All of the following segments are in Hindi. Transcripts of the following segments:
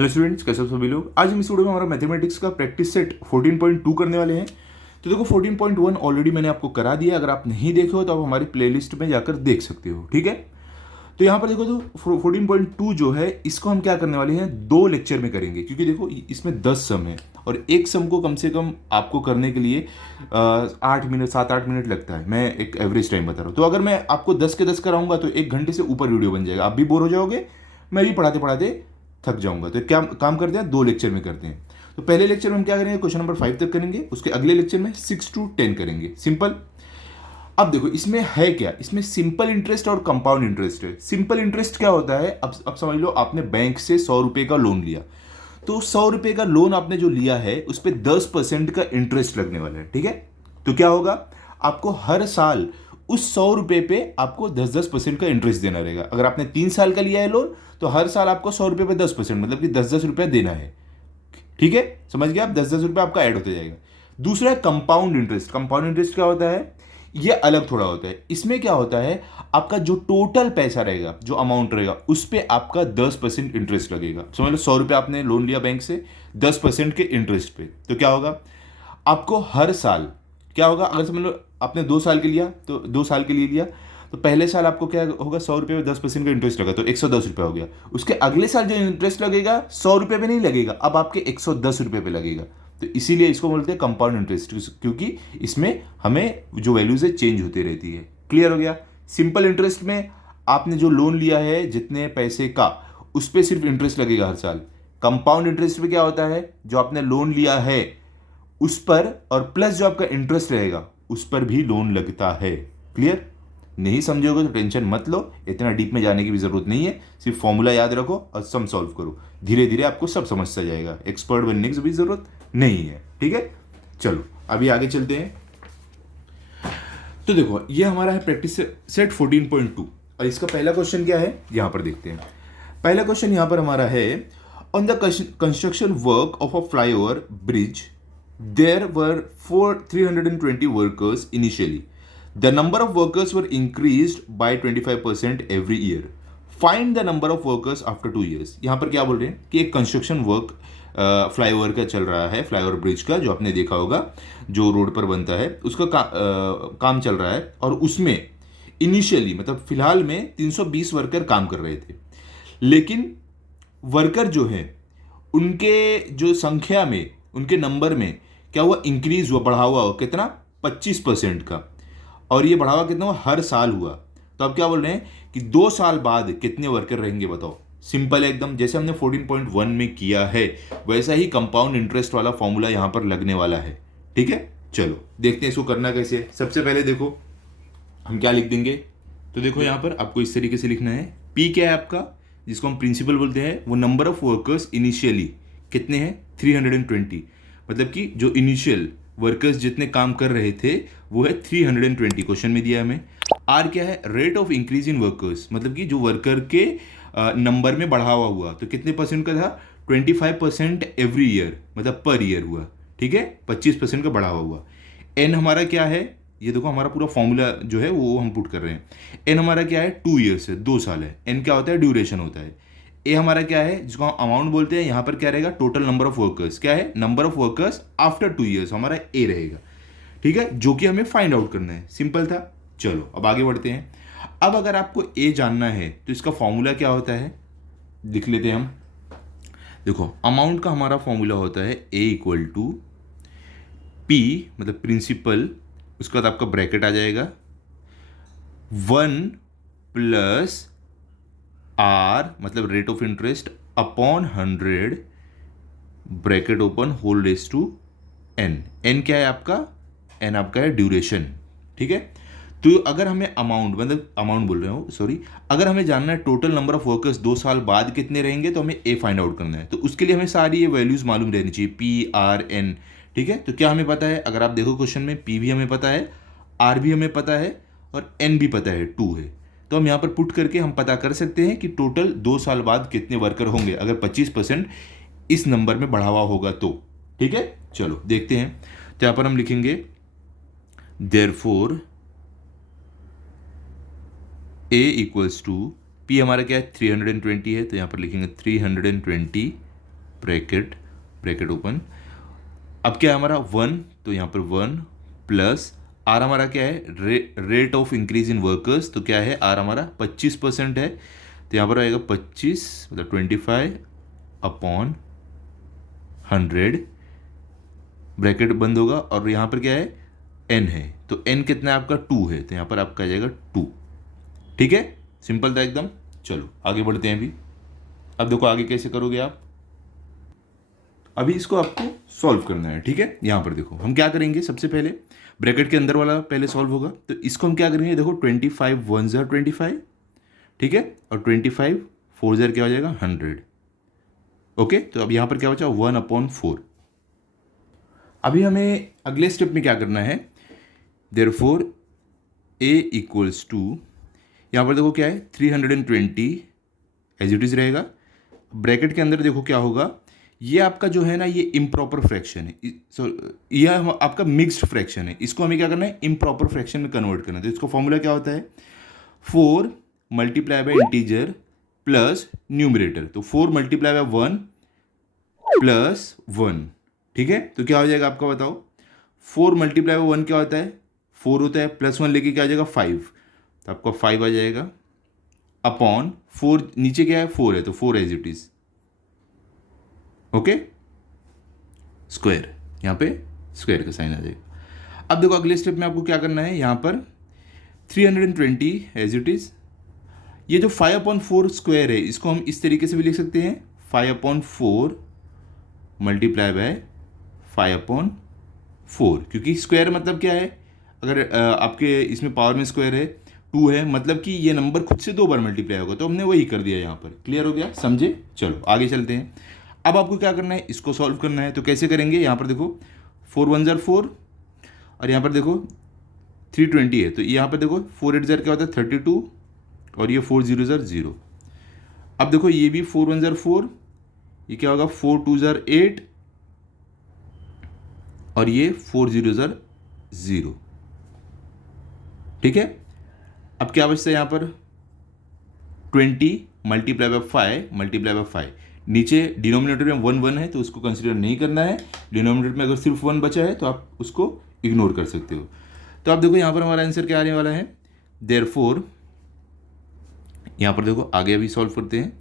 हेलो स्टूडेंट्स, कैसे हो सभी लोग। आज हम इस वीडियो में हमारा मैथमेटिक्स का प्रैक्टिस सेट 14.2 करने वाले हैं। तो देखो 14.1 ऑलरेडी मैंने आपको करा दिया। अगर आप नहीं देखे हो तो आप हमारी प्लेलिस्ट में जाकर देख सकते हो, ठीक है। तो यहाँ पर देखो, तो 14.2 जो है इसको हम क्या करने वाले हैं, 2 लेक्चर में करेंगे, क्योंकि देखो इसमें 10 सम है और एक सम को कम से कम आपको करने के लिए 8 मिनट 7-8 मिनट लगता है। मैं एक एवरेज टाइम बता रहा हूँ। तो अगर मैं आपको 10 के 10 कराऊंगा तो 1 घंटे से ऊपर वीडियो बन जाएगा, आप भी बोर हो जाओगे, मैं भी पढ़ाते पढ़ाते थक जाऊंगा। तो क्या काम करते हैं, 2 लेक्चर में करते हैं। तो पहले लेक्चर में हम क्या करेंगे, क्वेश्चन नंबर 5 तक करेंगे। उसके अगले लेक्चर में 6 to 10 करेंगे, सिंपल। अब देखो इसमें है क्या, इसमें सिंपल इंटरेस्ट और कंपाउंड इंटरेस्ट है। सिंपल इंटरेस्ट क्या होता है, अब समझ लो आपने बैंक से 100 रुपए का लोन लिया, तो 100 रुपए का लोन आपने जो लिया है उस पर 10% का इंटरेस्ट लगने वाला है, ठीक है। तो क्या होगा, आपको हर साल उस 100 रुपए पे आपको 10-10% का इंटरेस्ट देना रहेगा। अगर आपने 3 साल का लिया है लोन तो हर साल आपको 100 रुपए पे 10%, मतलब कि 10-10 रुपया देना है, ठीक है। समझ गए आप, 10-10 रुपया आपका ऐड होते जाएगा। दूसरा है कंपाउंड इंटरेस्ट। कंपाउंड इंटरेस्ट क्या होता है, ये अलग थोड़ा होता है। इसमें क्या होता है, आपका जो टोटल पैसा रहेगा, जो अमाउंट रहेगा, उस पर आपका 10% इंटरेस्ट लगेगा। समझ लो 100 रुपया आपने लोन लिया बैंक से 10% के इंटरेस्ट पे, तो क्या होगा, आपको हर साल क्या होगा, अगर समझ लो आपने 2 साल के लिया, तो 2 साल के लिए लिया, तो पहले साल आपको क्या होगा, 100 रुपये में 10% का इंटरेस्ट लगा तो 110 रुपया हो गया। उसके अगले साल जो इंटरेस्ट लगेगा 100 रुपये पे नहीं लगेगा, अब आपके 110 रुपये पे लगेगा। तो इसीलिए इसको बोलते हैं कंपाउंड इंटरेस्ट, क्योंकि इसमें हमें जो वैल्यूज है चेंज होती रहती है। क्लियर हो गया। सिंपल इंटरेस्ट में आपने जो लोन लिया है जितने पैसे का, उस पर सिर्फ इंटरेस्ट लगेगा हर साल। कंपाउंड इंटरेस्ट में क्या होता है, जो आपने लोन लिया है उस पर और प्लस जो आपका इंटरेस्ट रहेगा उस पर भी लोन लगता है। क्लियर। नहीं समझोगे तो टेंशन मत लो, इतना डीप में जाने की भी जरूरत नहीं है। सिर्फ फॉर्मूला याद रखो और सम सॉल्व करो, धीरे धीरे आपको सब समझता जाएगा। एक्सपर्ट बनने की भी जरूरत नहीं है, ठीक है। चलो अभी आगे चलते हैं। तो देखो ये हमारा है प्रैक्टिस सेट 14.2 और इसका पहला क्वेश्चन क्या है, यहां पर देखते हैं। पहला क्वेश्चन यहां पर हमारा है, on the construction work of a flyover bridge there were 320 workers initially. The number of workers were increased by 25% every year. Find the number of workers after 2 years. यहाँ पर क्या बोल रहे हैं कि एक कंस्ट्रक्शन वर्क फ्लाईओवर का चल रहा है, फ्लाईओवर ब्रिज का, जो आपने देखा होगा जो रोड पर बनता है, उसका काम चल रहा है। और उसमें इनिशियली मतलब फिलहाल में 320 वर्कर काम कर रहे थे, लेकिन वर्कर जो है उनके जो संख्या में, उनके नंबर में क्या हुआ, इंक्रीज हुआ, बढ़ावा हुआ, कितना, 25% का। और ये बढ़ावा कितना हुआ, हर साल हुआ। तो अब क्या बोल रहे हैं कि 2 साल बाद कितने वर्कर रहेंगे, बताओ। सिंपल है एकदम, जैसे हमने 14.1 में किया है वैसा ही कंपाउंड इंटरेस्ट वाला फॉर्मूला यहां पर लगने वाला है, ठीक है। चलो देखते हैं इसको करना कैसे। सबसे पहले देखो हम क्या लिख देंगे। तो देखो यहां पर आपको इस तरीके से लिखना है, पी क्या है आपका, जिसको हम प्रिंसिपल बोलते हैं, वो नंबर ऑफ वर्कर्स इनिशियली कितने हैं, 320। मतलब कि जो इनिशियल वर्कर्स जितने काम कर रहे थे वो है 320, क्वेश्चन में दिया हमें। आर क्या है, rate of increase in workers, मतलब कि जो वर्कर के नंबर में बढ़ावा हुआ, तो कितने परसेंट का था, 25% एवरी ईयर, मतलब पर ईयर हुआ, ठीक है, 25% का बढ़ावा हुआ। एन हमारा क्या है, ये देखो हमारा पूरा फॉर्मूला जो है वो हम पुट कर रहे हैं। एन हमारा क्या है, 2 ईयर्स है, 2 साल है। एन क्या होता है, ड्यूरेशन होता है। ए हमारा क्या है, जिसको हम अमाउंट बोलते हैं, यहां पर क्या रहेगा, टोटल नंबर ऑफ वर्कर्स, क्या है, number of workers after 2 years, हमारा ए रहेगा, ठीक है, जो कि हमें फाइंड आउट करना है। सिंपल था। चलो अब आगे बढ़ते हैं। अब अगर आपको ए जानना है तो इसका फॉर्मूला क्या होता है, लिख लेते हैं हम। देखो अमाउंट का हमारा फॉर्मूला होता है ए इक्वल टू पी, मतलब प्रिंसिपल, उसके बाद आपका ब्रैकेट आ जाएगा 1 प्लस आर, मतलब rate of interest, upon 100, bracket open, whole raise to n. N क्या है आपका, एन आपका है ड्यूरेशन, ठीक है। तो अगर हमें अमाउंट, मतलब अमाउंट बोल रहे हो सॉरी, अगर हमें जानना है टोटल नंबर ऑफ वर्कर्स 2 साल बाद कितने रहेंगे, तो हमें ए फाइंड आउट करना है। तो उसके लिए हमें सारी ये वैल्यूज मालूम रहनी चाहिए, पी आर एन, ठीक है। तो क्या हमें पता है, अगर आप देखो क्वेश्चन में, पी भी हमें पता है, आर भी हमें पता है और एन भी पता है, 2 है। तो हम यहाँ पर पुट करके हम पता कर सकते हैं कि टोटल 2 साल बाद कितने वर्कर होंगे, अगर 25% इस नंबर में बढ़ावा होगा तो, ठीक है। चलो देखते हैं। तो यहाँ पर हम लिखेंगे therefore A equals to, P हमारा क्या है, 320 है, तो यहाँ पर लिखेंगे 320 ब्रैकेट, ब्रैकेट ओपन। अब क्या है हमारा 1, तो यहाँ पर 1 प्लस आर हमारा क्या है, rate of increase in workers, तो क्या है आर हमारा 25% है, तो यहाँ पर आएगा 25 मतलब 25 अपॉन 100, ब्रैकेट बंद होगा, और यहाँ पर क्या है n है, तो n कितना है आपका 2 है, तो यहाँ पर आपका आ जाएगा 2। ठीक है, सिंपल था एकदम। चलो आगे बढ़ते हैं अभी। अब देखो आगे कैसे करोगे आप, अभी इसको आपको सॉल्व करना है। ठीक है, यहाँ पर देखो हम क्या करेंगे, सबसे पहले ब्रैकेट के अंदर वाला पहले सॉल्व होगा, तो इसको हम क्या करेंगे, देखो 25 1 ज़र 25, ठीक है, और 25 4 ज़र क्या हो जाएगा 100। ओके, तो अब यहाँ पर क्या बचा 1/4। अभी हमें अगले स्टेप में क्या करना है, देयरफॉर a इक्वल्स टू, यहाँ पर देखो क्या है 320 एज इट इज रहेगा, ब्रैकेट के अंदर देखो क्या होगा, ये आपका जो है ना ये इम्प्रॉपर फ्रैक्शन है, यह आपका मिक्स्ड फ्रैक्शन है, इसको हमें क्या करना है इम्प्रॉपर फ्रैक्शन में कन्वर्ट करना है। तो इसका फॉर्मूला क्या होता है, 4 multiply by integer plus numerator, तो 4 मल्टीप्लाई बाय 1 प्लस 1। ठीक है, तो क्या हो जाएगा आपका बताओ, 4 मल्टीप्लाई बाय 1 क्या होता है 4 होता है, प्लस 1 लेके क्या आ जाएगा 5, तो आपका 5 आ जाएगा अपॉन 4, नीचे क्या है 4 है, तो 4 as it is. Okay, square, यहाँ पे स्क्वायर का साइन आ जाएगा। अब देखो अगले स्टेप में आपको क्या करना है, यहाँ पर 320 एज इट इज, ये जो 5/4 स्क्वायर है इसको हम इस तरीके से भी लिख सकते हैं, 5/4 मल्टीप्लाई बाय 5/4, क्योंकि स्क्वायर मतलब क्या है, अगर आपके इसमें पावर में स्क्वायर है 2 है, मतलब कि ये नंबर खुद से 2 बार मल्टीप्लाई होगा, तो हमने वही कर दिया यहाँ पर। क्लियर हो गया, समझे। चलो आगे चलते हैं। अब आपको क्या करना है, इसको सॉल्व करना है, तो कैसे करेंगे, यहाँ पर देखो 4 1 ज़र 4, और यहाँ पर देखो 320 है, तो यहाँ पर देखो 4 8 ज़र क्या होता है 32, और ये 4 0 ज़र 0। अब देखो ये भी 4 1 ज़र 4, ये क्या होगा 4 2 ज़र 8, और ये 4 0 ज़र 0। ठीक है, अब क्या बचता है यहाँ पर 20 मल्टीप्लाई बाय 5 मल्टीप्लाई बाय 5, नीचे डिनोमिनेटर में 1 1 है तो उसको कंसीडर नहीं करना है, डिनोमिनेटर में अगर सिर्फ 1 बचा है तो आप उसको इग्नोर कर सकते हो। तो आप देखो यहाँ पर हमारा आंसर क्या आने वाला है, देयरफॉर यहाँ पर देखो आगे अभी सॉल्व करते हैं।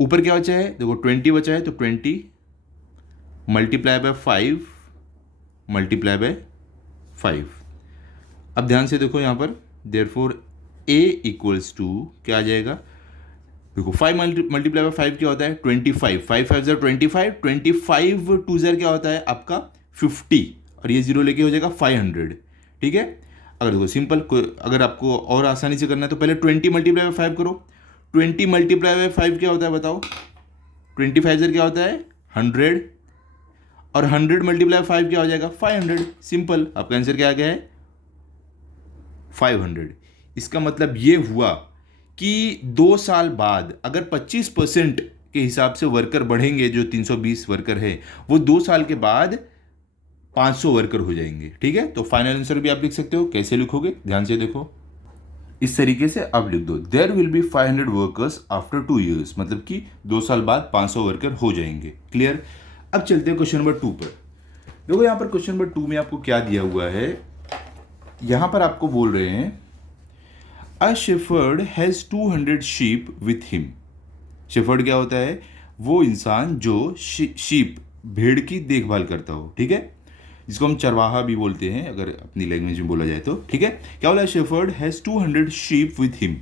ऊपर क्या बचा है, देखो 20 बचा है, तो 20 मल्टीप्लाई बाय 5 मल्टीप्लाई बाय 5। अब ध्यान से देखो यहाँ पर, देयरफॉर a इक्वल्स टू क्या आ जाएगा, देखो 5 मल्टीप्लाई बाय 5 क्या होता है 25, 5 5 ज़र 25, 25 2 ज़र क्या होता है आपका 50, और ये 0 लेके हो जाएगा 500। ठीक है, अगर देखो सिंपल, अगर आपको और आसानी से करना है तो पहले 20 मल्टीप्लाई बाय 5 करो, 20 मल्टीप्लाई बाय 5 क्या होता है बताओ, 25 ज़र क्या होता है 100, और 100 मल्टीप्लाई बाय 5 क्या हो जाएगा 500। सिंपल, आपका आंसर क्या आ गया है 500। इसका मतलब ये हुआ कि 2 साल बाद अगर 25% के हिसाब से वर्कर बढ़ेंगे, जो 320 वर्कर है वो 2 साल के बाद 500 वर्कर हो जाएंगे। ठीक है, तो फाइनल आंसर भी आप लिख सकते हो, कैसे लिखोगे ध्यान से देखो, इस तरीके से आप लिख दो, there will be 500 workers after 2 years, मतलब कि 2 साल बाद 500 वर्कर हो जाएंगे। क्लियर। अब चलते हैं क्वेश्चन नंबर 2 पर। देखो यहाँ पर क्वेश्चन नंबर 2 में आपको क्या दिया हुआ है, यहाँ पर आपको बोल रहे हैं a shepherd has 200 sheep with him. Shepherd क्या होता है, वो इंसान जो शीप भेड़ की देखभाल करता हो। ठीक है, जिसको हम चरवाहा भी बोलते हैं अगर अपनी लैंग्वेज में बोला जाए तो। ठीक है, क्या बोला, shepherd has 200 sheep with him,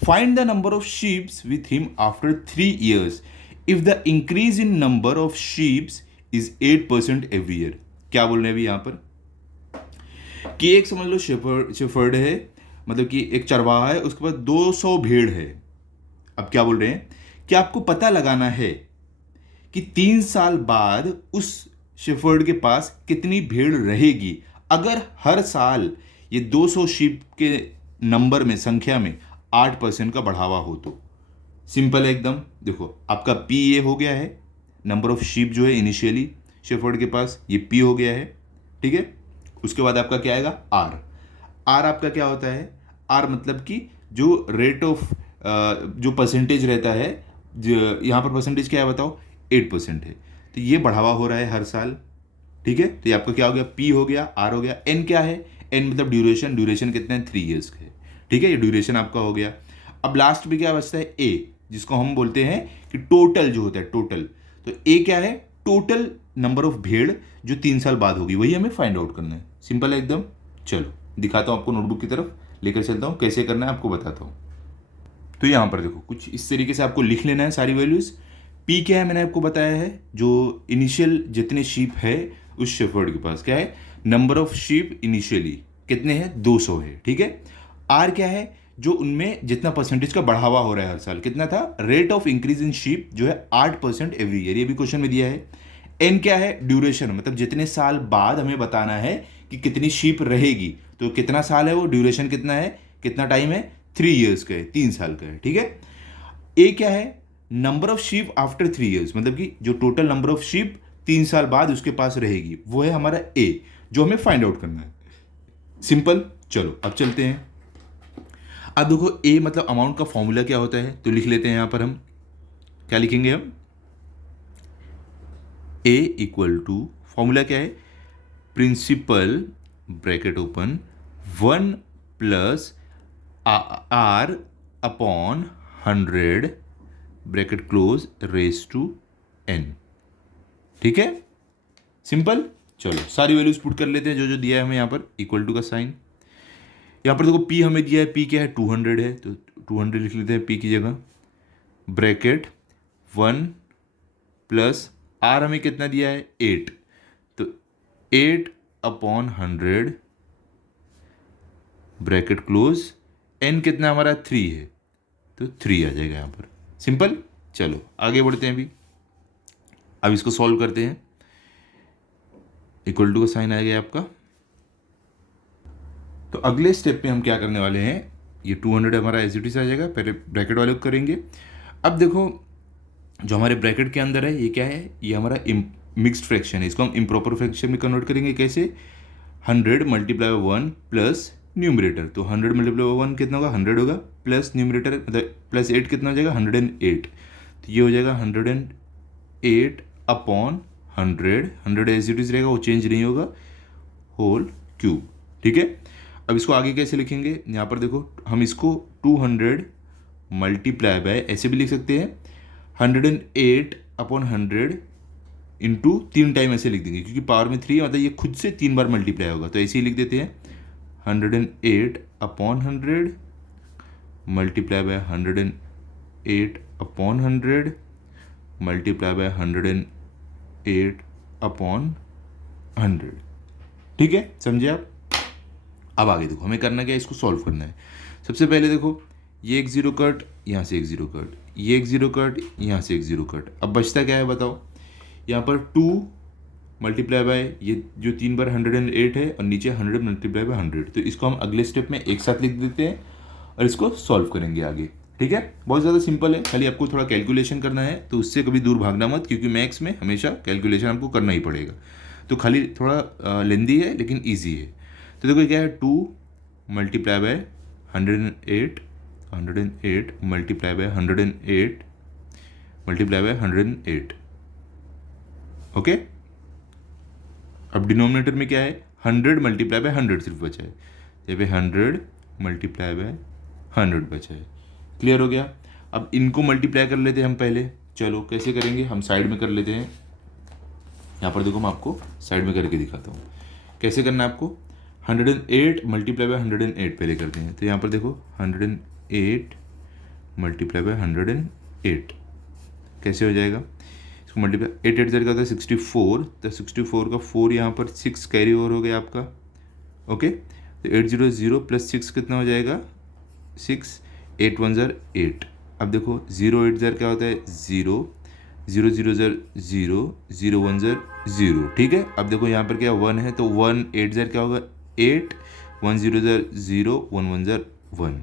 find the number of sheeps with him after 3 years if the increase in number of sheeps is 8% every year. क्या बोल रहे हैं अभी यहाँ पर कि एक समझ लो शेफर्ड है, मतलब कि एक चरवाहा है, उसके पास 200 भेड़ है। अब क्या बोल रहे हैं कि आपको पता लगाना है कि 3 साल बाद उस शेफर्ड के पास कितनी भेड़ रहेगी अगर हर साल ये 200 शीप के नंबर में, संख्या में 8% का बढ़ावा हो तो। सिंपल है एकदम। देखो आपका पी ए हो गया है, नंबर ऑफ शीप जो है इनिशियली शेफर्ड के पास, ये पी हो गया है। ठीक है, उसके बाद आपका क्या आएगा आर। आर आपका क्या होता है, आर मतलब कि जो रेट ऑफ जो परसेंटेज रहता है, यहाँ पर परसेंटेज क्या है बताओ 8% है, तो ये बढ़ावा हो रहा है हर साल, ठीक है। तो ये आपका क्या हो गया, पी हो गया, आर हो गया, एन क्या है, एन मतलब ड्यूरेशन, ड्यूरेशन कितना है 3 ईयर्स का है, ठीक है, ये ड्यूरेशन आपका हो गया। अब लास्ट में क्या बचता है, ए, जिसको हम बोलते हैं कि टोटल जो होता है टोटल। तो ए क्या है, टोटल नंबर ऑफ भेड़ जो 3 साल बाद होगी, वही हमें फाइंड आउट करना है। सिंपल है एकदम। चलो दिखाता हूँ आपको, नोटबुक की तरफ लेकर चलता हूँ, कैसे करना है आपको बताता हूँ। तो यहाँ पर देखो कुछ इस तरीके से आपको लिख लेना है सारी वैल्यूज। पी क्या है मैंने आपको बताया है, जो इनिशियल जितने शीप है उस शेफर्ड के पास क्या है, नंबर ऑफ शीप इनिशियली कितने हैं, 200 है, ठीक है। आर क्या है, जो उनमें जितना परसेंटेज का बढ़ावा हो रहा है हर साल, कितना था, rate of increase in sheep जो है 8% एवरी ईयर, ये भी क्वेश्चन में दिया है। एन क्या है, ड्यूरेशन, मतलब जितने साल बाद हमें बताना है कि कितनी शीप रहेगी, तो कितना साल है वो, ड्यूरेशन कितना है, कितना टाइम है, 3 ईयर्स का है, 3 साल का है, ठीक है। ए क्या है, number of sheep after 3 years, मतलब कि जो टोटल नंबर ऑफ शीप 3 साल बाद उसके पास रहेगी, वो है हमारा ए, जो हमें फाइंड आउट करना है। सिंपल। चलो अब चलते हैं। अब देखो ए मतलब अमाउंट का फॉर्मूला क्या होता है, तो लिख लेते हैं यहां पर हम, क्या लिखेंगे हम, ए इक्वल टू, फॉर्मूला क्या है, principal bracket open 1 plus R upon 100 bracket close raise to n, ठीक है, सिंपल। चलो सारी वैल्यूज पुट कर लेते हैं जो जो दिया है हमें यहाँ पर, इक्वल टू का साइन। यहाँ पर देखो पी हमें दिया है, पी क्या है, 200 है, तो 200 लिख लेते हैं पी की जगह, ब्रैकेट 1 प्लस आर हमें कितना दिया है, 8, तो 8 अपॉन 100 ब्रैकेट क्लोज, एन कितना हमारा 3 है, तो 3 आ जाएगा यहाँ पर, सिंपल। चलो आगे बढ़ते हैं अभी, अब इसको सॉल्व करते हैं। इक्वल टू का साइन आ गया आपका। तो अगले स्टेप में हम क्या करने वाले हैं, ये 200 हमारा एज इट इज आ जाएगा, पहले ब्रैकेट वाले को करेंगे। अब देखो जो हमारे ब्रैकेट के अंदर है ये क्या है, ये हमारा मिक्स्ड फ्रैक्शन है, इसको हम इम्प्रॉपर फ्रैक्शन में कन्वर्ट करेंगे। कैसे, 100 मल्टीप्लाई बाय 1 प्लस न्यूमरेटर, तो 100 मल्टीप्लाई बाय 1 कितना होगा, 100 होगा, प्लस न्यूमरेटर मतलब प्लस 8 कितना हो जाएगा, 108, तो ये हो जाएगा 108 अपॉन 100 एज इट इज रहेगा, वो चेंज नहीं होगा, होल क्यूब, ठीक है। अब इसको आगे कैसे लिखेंगे, यहाँ पर देखो हम इसको 200 मल्टीप्लाई बाय ऐसे भी लिख सकते हैं, 108 अपॉन 100 इंटू 3 टाइम ऐसे लिख देंगे, क्योंकि पावर में 3 मतलब ये खुद से 3 बार मल्टीप्लाई होगा, तो ऐसे ही लिख देते हैं 108 upon 100 multiply bye 108 upon 100 multiply bye 108 upon 100, ठीक है, समझे आप। अब आगे देखो हमें करना क्या है, इसको सॉल्व करना है। सबसे पहले देखो ये एक जीरो कट, यहाँ से एक जीरो कट, ये एक जीरो कट, यहाँ से एक जीरो कट, अब बचता क्या है बताओ, यहाँ पर 2 मल्टीप्लाई बाय ये जो 3 बार 108 है और नीचे 100 मल्टीप्लाई बाय 100, तो इसको हम अगले स्टेप में एक साथ लिख देते हैं और इसको सॉल्व करेंगे आगे, ठीक है। बहुत ज़्यादा सिंपल है, खाली आपको थोड़ा कैलकुलेशन करना है, तो उससे कभी दूर भागना मत, क्योंकि मैथ्स में हमेशा कैलकुलेशन आपको करना ही पड़ेगा, तो खाली थोड़ा लेंदी है लेकिन ईजी है। तो देखो क्या है, 2 multiply by 108 multiply by 108 multiply by 108, okay. अब डिनोमिनेटर में क्या है, 100 मल्टीप्लाई बाय 100 सिर्फ बचा है, यहाँ पे 100 मल्टीप्लाई बाय 100 बचा है, क्लियर हो गया। अब इनको मल्टीप्लाई कर लेते हैं हम पहले, चलो कैसे करेंगे, हम साइड में कर लेते हैं। यहाँ पर देखो मैं आपको साइड में करके दिखाता हूँ कैसे करना है आपको। 108 मल्टीप्लाई बाय 108 पहले करते हैं, तो यहाँ पर देखो 108 मल्टीप्लाई बाय 108 कैसे हो जाएगा, इसको मल्टीप्लाई 8 8 का होता है 64, तो 64 का 4 यहाँ पर 6 कैरी ओवर हो गया आपका, ओके। तो 800 प्लस 6 कितना हो जाएगा, 6, 8 1 ज़र 8। अब देखो 0 8 ज़र क्या होता है 0, 0 0 ज़र 0, 0 1 ज़र 0, ठीक है। अब देखो यहाँ पर क्या 1 है, तो 1 8 ज़र क्या होगा 8, 1 0 ज़र 0, 1 1 ज़र 1,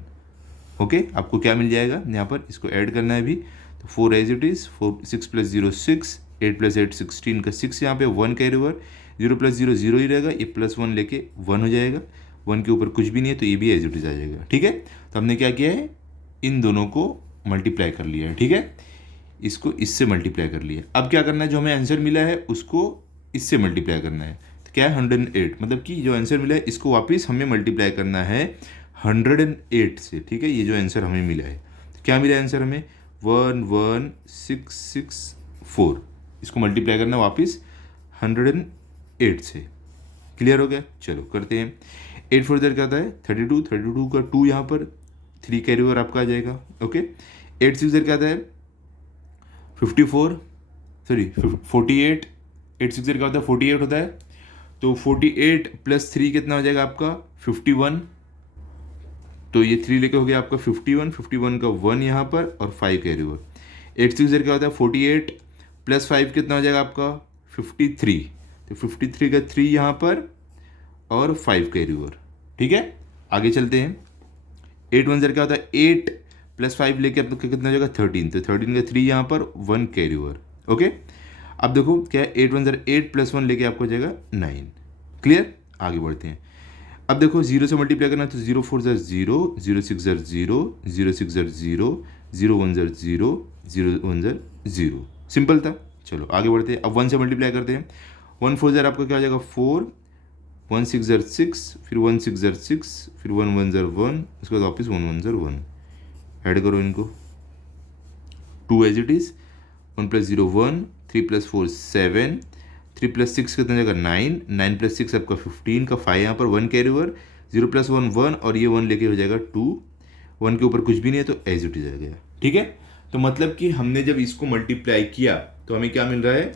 ओके। आपको क्या मिल जाएगा यहाँ पर, इसको ऐड करना है भी, तो 4 as it is, 4 6 plus 0 6, 8 plus 8 16 का 6, यहाँ पे 1 कैरी ओवर, 0 प्लस 0 0 ही रहेगा, ये प्लस 1 लेके 1 हो जाएगा, 1 के ऊपर कुछ भी नहीं है तो ये भी एज इट इज आ जाएगा, ठीक है। तो हमने क्या किया है, इन दोनों को मल्टीप्लाई कर लिया है, ठीक है। इसको इससे मल्टीप्लाई कर लिया। अब क्या करना है, जो हमें आंसर मिला है उसको इससे मल्टीप्लाई करना है। तो क्या है 108, मतलब कि जो आंसर मिला है इसको वापस हमें मल्टीप्लाई करना है 108 से। ठीक है, ये जो आंसर हमें मिला है, तो क्या मिला है आंसर हमें 11664। इसको मल्टीप्लाई करना है वापस 108 से। क्लियर हो गया? चलो करते हैं। 8 4 क्या होता है 32, 32 का 2 यहाँ पर 3 कैरी ओवर आपका आ जाएगा। ओके, 8 6 क्या आता है 54, सॉरी 48, 8 6 क्या होता है 48 होता है। तो 48 + 3 कितना हो जाएगा आपका 51। तो ये 3 लेके हो गया आपका 51, 51 का 1 यहाँ पर और 5 कैरी ओवर। 8 6 क्या होता है 48 + 5 कितना हो जाएगा आपका 53। तो 53 का 3 यहाँ पर और 5 कैरी ओवर। ठीक है, आगे चलते हैं। 8 1 क्या होता है 8 + 5 लेके अब कितना हो जाएगा 13। तो 13 का 3 यहाँ पर 1 कैरी ओवर। ओके, अब देखो क्या है 8 1 8 + 1 लेके आपको हो जाएगा 9। क्लियर, आगे बढ़ते हैं। अब देखो 0 से मल्टीप्लाई करना है तो 0 4 0, 0 6 0, 0 6 0, 0 1 0, 0 1 0। सिंपल था। चलो आगे बढ़ते हैं। अब 1 से मल्टीप्लाई करते हैं। 1 4 आपका क्या हो जाएगा 4, 1 6 6, फिर 1 6 6, फिर 1 1 1, उसके बाद वापस 1 1 1। ऐड करो इनको, 2 एज इट इज़। 1 + 0 1, 3 + 4 7, 3 + 6 कितना जाएगा 9, 9 + 6 आपका 15 का 5 यहाँ पर 1 कैरी ओवर। 0 + 1 1 और ये 1 लेके हो जाएगा 2। 1 के ऊपर कुछ भी नहीं है तो एज इट इज आ गया। ठीक है, तो मतलब कि हमने जब इसको मल्टीप्लाई किया तो हमें क्या मिल रहा है,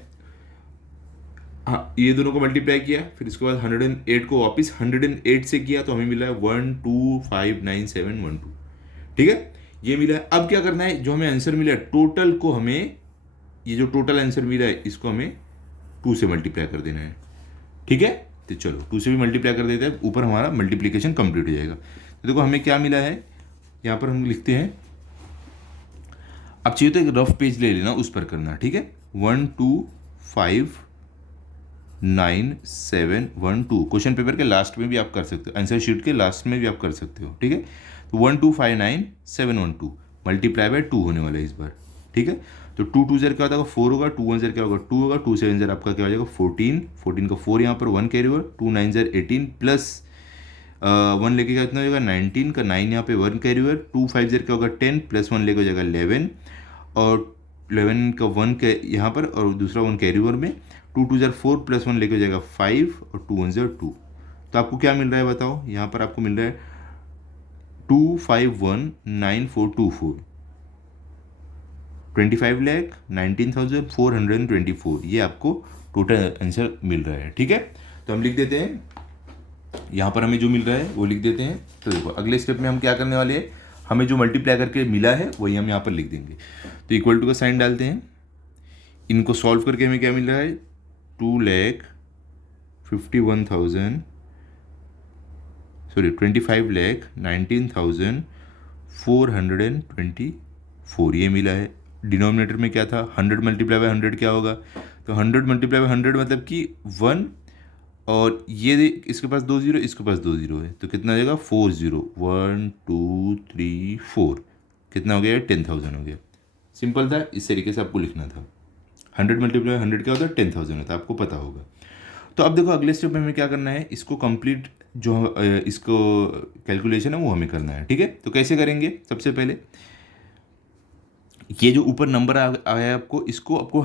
हाँ ये दोनों को मल्टीप्लाई किया, फिर इसके बाद 108 को वापस 108 से किया तो हमें मिला है 1259712। ठीक है, ये मिला है। अब क्या करना है, जो हमें आंसर मिला है टोटल को हमें, ये जो टोटल आंसर मिला है इसको हमें 2 से मल्टीप्लाई कर देना है। ठीक है, तो चलो 2 से भी मल्टीप्लाई कर देते हैं, ऊपर हमारा मल्टीप्लिकेशन कंप्लीट हो जाएगा। तो देखो हमें क्या मिला है, यहाँ पर हम लिखते हैं। अब चाहिए तो एक रफ पेज ले लेना, उस पर करना। ठीक है, 1259712 क्वेश्चन पेपर के लास्ट में भी आप कर सकते हो, आंसर शीट के लास्ट में भी आप कर सकते हो। ठीक है, तो 1259712 मल्टीप्लाई बाय 2 होने वाला है इस बार। ठीक है, तो 2 2 0 क्या होगा 4 होगा, 2 1 0 क्या होगा 2 होगा, 2 7 0 आपका क्या हो जाएगा 14, 14 का 4 यहाँ पर 1 कैरी ओवर, 2 9 0 18 प्लस 1 लेके क्या कितना हो जाएगा 19 का 9 यहाँ पे 1 कैरी ओवर, 2 5 0 क्या होगा 10 प्लस 1 लेके हो जाएगा 11 और 11 का 1 के यहाँ पर और दूसरा 1 कैरी ओवर में 2 2 0 4 प्लस 1 लेके हो जाएगा 5 और 2 1 0 2। तो आपको क्या मिल रहा है बताओ, यहाँ पर आपको मिल रहा है 2519424, 25,19,424, ये आपको टोटल आंसर मिल रहा है। ठीक है, तो हम लिख देते हैं, यहाँ पर हमें जो मिल रहा है वो लिख देते हैं। तो देखो अगले स्टेप में हम क्या करने वाले हैं, हमें जो मल्टीप्लाई करके मिला है वही हम यहाँ पर लिख देंगे। तो इक्वल टू का साइन डालते हैं, इनको सॉल्व करके हमें क्या मिल रहा है 25,19,424 ये मिला है। डिनोमिनेटर में क्या था 100 मल्टीप्लाई बाय 100 क्या होगा, तो 100 मल्टीप्लाई बाय 100 मतलब कि 1 और ये इसके पास 2 0, इसके पास 2 0 है तो कितना हो जाएगा 4 0, 1 2 3 4 कितना हो गया 10,000 हो गया। सिंपल था, इस तरीके से आपको लिखना था। 100 मल्टीप्लाई 100 क्या होता है 10,000 होता है, आपको पता होगा। तो अब देखो अगले स्टेप में हमें क्या करना है, इसको कंप्लीट जो इसको कैलकुलेशन है वो हमें करना है। ठीक है, तो कैसे करेंगे, सबसे पहले ये जो ऊपर नंबर आया है आपको, इसको आपको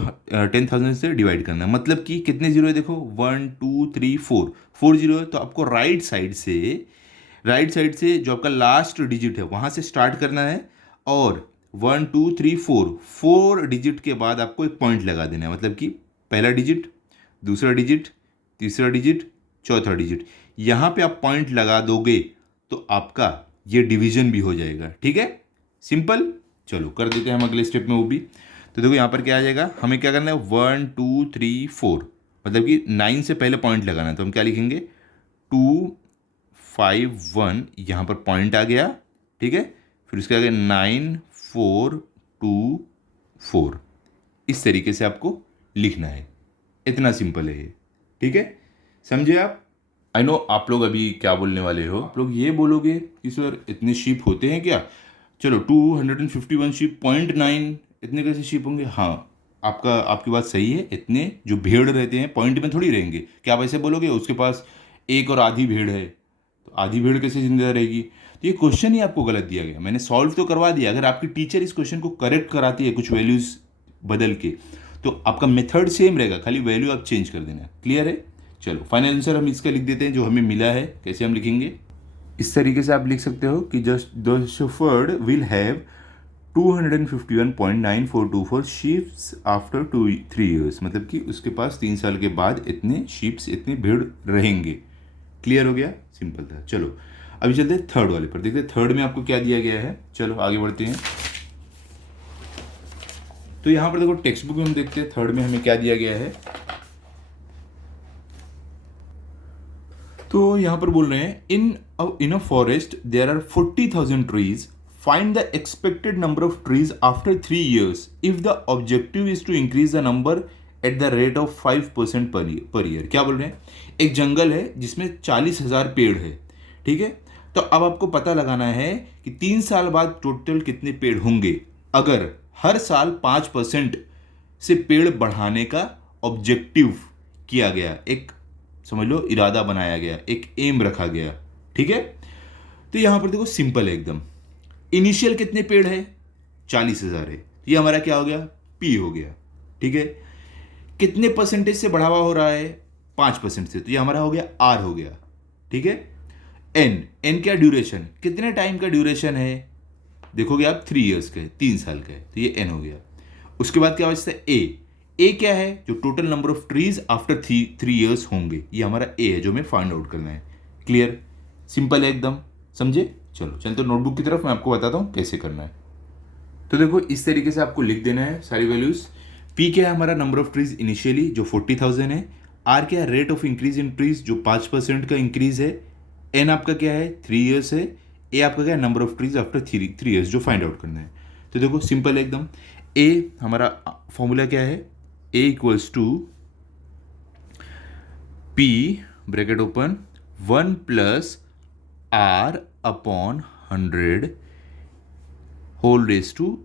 10,000 से डिवाइड करना है। मतलब कि कितने जीरो है देखो 1 2 3 4, 4 जीरो है तो आपको राइट साइड से जो आपका लास्ट डिजिट है वहाँ से स्टार्ट करना है और 1 2 3 4 डिजिट के बाद आपको एक पॉइंट लगा देना है। मतलब कि पहला डिजिट, दूसरा डिजिट, तीसरा डिजिट, चौथा डिजिट, यहाँ पे आप पॉइंट लगा दोगे तो आपका ये डिवीजन भी हो जाएगा। ठीक है, सिंपल। चलो कर देते हैं हम अगले स्टेप में वो भी। तो देखो यहाँ पर क्या आ जाएगा, हमें क्या करना है 1 2 3 4 मतलब कि 9 से पहले पॉइंट लगाना है। तो हम क्या लिखेंगे 2 5 1, यहाँ पर पॉइंट आ गया। ठीक है, फिर उसके आगे 9 4 2 4, इस तरीके से आपको लिखना है। इतना सिंपल है ये। ठीक है, समझे आप। आई नो आप लोग अभी क्या बोलने वाले हो, आप लोग ये बोलोगे कि सर इतने शीप होते हैं क्या। चलो 251 शीप 0.9 इतने कैसे शिप होंगे? हाँ, आपकी बात सही है। इतने जो भेड़ रहते हैं पॉइंट में थोड़ी रहेंगे। क्या आप ऐसे बोलोगे उसके पास एक और आधी भेड़ है, तो आधी भेड़ कैसे जिंदा रहेगी? तो ये क्वेश्चन ही आपको गलत दिया गया। मैंने सॉल्व तो करवा दिया। अगर आपकी टीचर इस क्वेश्चन को करेक्ट कराती है कुछ वैल्यूज बदल के, तो आपका मेथड सेम रहेगा, खाली वैल्यू आप चेंज कर देना। क्लियर है? चलो फाइनल आंसर हम इसका लिख देते हैं जो हमें मिला है। कैसे हम लिखेंगे? इस तरीके से आप लिख सकते हो कि just the shepherd will have 251.9424 sheeps after 3 years, मतलब कि उसके पास 3 साल के बाद इतने शीप्स, इतने भेड़ रहेंगे। क्लियर हो गया? सिंपल था। चलो अभी चलते हैं थर्ड वाले पर, देखते हैं थर्ड में आपको क्या दिया गया है। चलो आगे बढ़ते हैं। तो यहां पर देखो टेक्स्ट बुक में हम देखते हैं थर्ड में हमें क्या दिया गया है। तो यहां पर बोल रहे हैं in a forest there are 40,000 trees, find the expected number of trees after 3 years if the objective is to increase the number at the rate of 5% per year. क्या बोल रहे हैं? एक जंगल है जिसमें 40,000 पेड़ है, ठीक है। तो अब आपको पता लगाना है कि 3 साल बाद टोटल कितने पेड़ होंगे अगर हर साल 5% से पेड़ बढ़ाने का ऑब्जेक्टिव किया गया, एक समझ लो इरादा बनाया गया, एक एम रखा गया, ठीक है। तो यहां पर देखो सिंपल है एकदम। इनिशियल कितने पेड़ है? 40,000 है। ये हमारा क्या हो गया? पी हो गया, ठीक है। कितने परसेंटेज से बढ़ावा हो रहा है? 5% से, तो ये हमारा हो गया आर हो गया, ठीक है। एन क्या? ड्यूरेशन, कितने टाइम का ड्यूरेशन है? देखोगे आप 3 ईयर्स का है, 3 साल का है, तो ये एन हो गया। उसके बाद क्या बचता है? ए क्या है? जो total number of trees after 3 years होंगे, ये हमारा ए है जो हमें फाइंड आउट करना है। क्लियर? सिंपल है एकदम, समझे? चलो चलते नोटबुक की तरफ, मैं आपको बताता हूँ कैसे करना है। तो देखो इस तरीके से आपको लिख देना है सारी वैल्यूज। पी क्या है? हमारा नंबर ऑफ ट्रीज इनिशियली जो 40,000 है। आर क्या है? Rate of increase in trees जो 5% का इंक्रीज है। एन आपका क्या है? 3 ईयर्स है। ए आपका क्या है? Number of trees after 3 years जो फाइंड आउट करना है। तो देखो सिंपल है एकदम। ए हमारा फॉर्मूला क्या है? A equals to P bracket open 1 plus R upon 100 whole raise to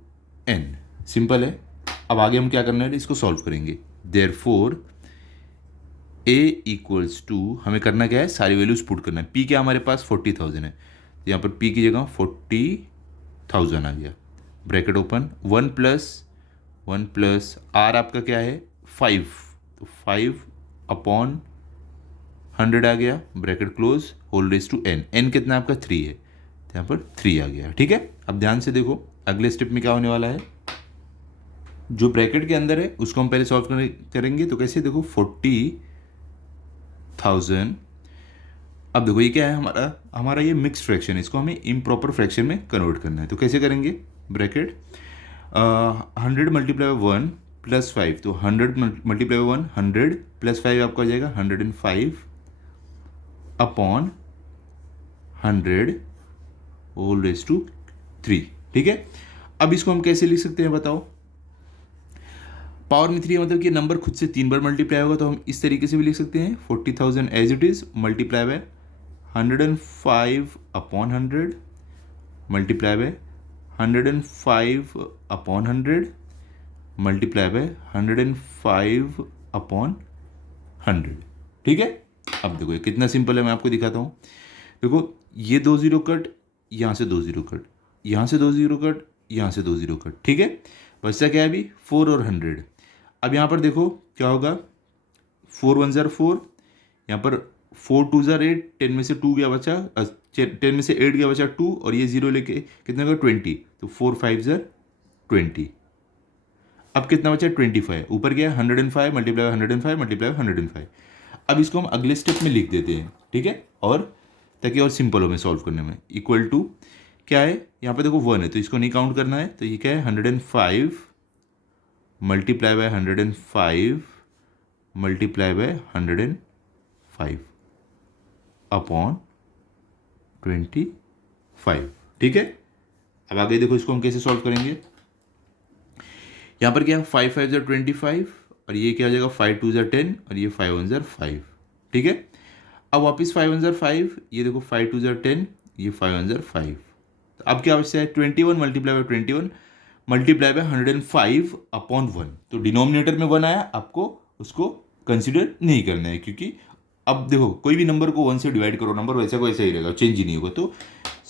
N. Simple है। अब आगे हम क्या करना है? इसको सॉल्व करेंगे। देयरफॉर ए इक्वल्स टू, हमें करना क्या है? सारी वैल्यूज पुट करना है। पी क्या हमारे पास? 40,000 है, तो यहाँ पर पी की जगह 40,000 आ गया। ब्रैकेट ओपन 1 प्लस आर आपका क्या है? 5, तो 5 अपॉन 100 आ गया, bracket close, whole raise to n. N कितना आपका? 3 है, तो यहाँ पर 3 आ गया, ठीक है। अब ध्यान से देखो अगले स्टेप में क्या होने वाला है। जो ब्रैकेट के अंदर है उसको हम पहले सॉल्व करेंगे। तो कैसे? देखो 40,000, अब देखो ये क्या है? हमारा ये मिक्स फ्रैक्शन है, इसको हमें इम्प्रॉपर फ्रैक्शन में कन्वर्ट करना है। तो कैसे करेंगे? ब्रैकेट 100 मल्टीप्लाई 1 प्लस 5, तो 100 मल्टीप्लाई 1 100 प्लस 5 आपका हो जाएगा 105 अपॉन 100 होल रेज टू 3, ठीक है। अब इसको हम कैसे लिख सकते हैं बताओ? पावर में 3 मतलब कि नंबर खुद से 3 बार मल्टीप्लाई होगा, तो हम इस तरीके से भी लिख सकते हैं 40,000 as it is multiply by 105 upon 100 multiply by 105 upon 100 multiply by 105 upon 100, ठीक है। अब देखो ये कितना सिंपल है, मैं आपको दिखाता हूँ। देखो ये 2 0 कट, यहाँ से 2 0 कट, यहाँ से 2 0 कट, यहाँ से 2 0 कट, ठीक है। बचता क्या है अभी? 4 और 100। अब यहाँ पर देखो क्या होगा? 4 1 ज़र 4, यहाँ पर 4 2 ज़र 8, 10 में से 2 गया बचा, 10 में से 8 गया बचा 2, और ये 0 लेके कितना होगा? 20, तो 4 5 ज़र 20। अब कितना बचा? 25। ऊपर गया 105 मल्टीप्लाई 105 मल्टीप्लाई 105। अब इसको हम अगले स्टेप में लिख देते हैं, ठीक है, और ताकि और सिंपल हो में सॉल्व करने में। इक्वल टू क्या है? यहाँ पे देखो 1 है, तो इसको नहीं काउंट करना है, तो ये क्या है? 105 multiply by 105 multiply by 105 upon 25, ठीक है। अब आगे देखो इसको हम कैसे सॉल्व करेंगे। यहाँ पर क्या? 5 5 ज़र 25, और ये क्या हो जाएगा? 5 2 ज़र 10, और ये 5 1 ज़र 5, ठीक है। अब वापस 5 1 ज़र 5, ये देखो 5 2 ज़र 10, ये 5 1 ज़र 5। तो अब क्या बचता है? 21 multiply by 21 multiply by 105 upon 1। तो डिनोमिनेटर में 1 आया, आपको उसको कंसिडर नहीं करना है, क्योंकि अब देखो कोई भी नंबर को 1 से डिवाइड करो, नंबर वैसा को वैसा ही रहेगा, चेंज ही नहीं होगा, तो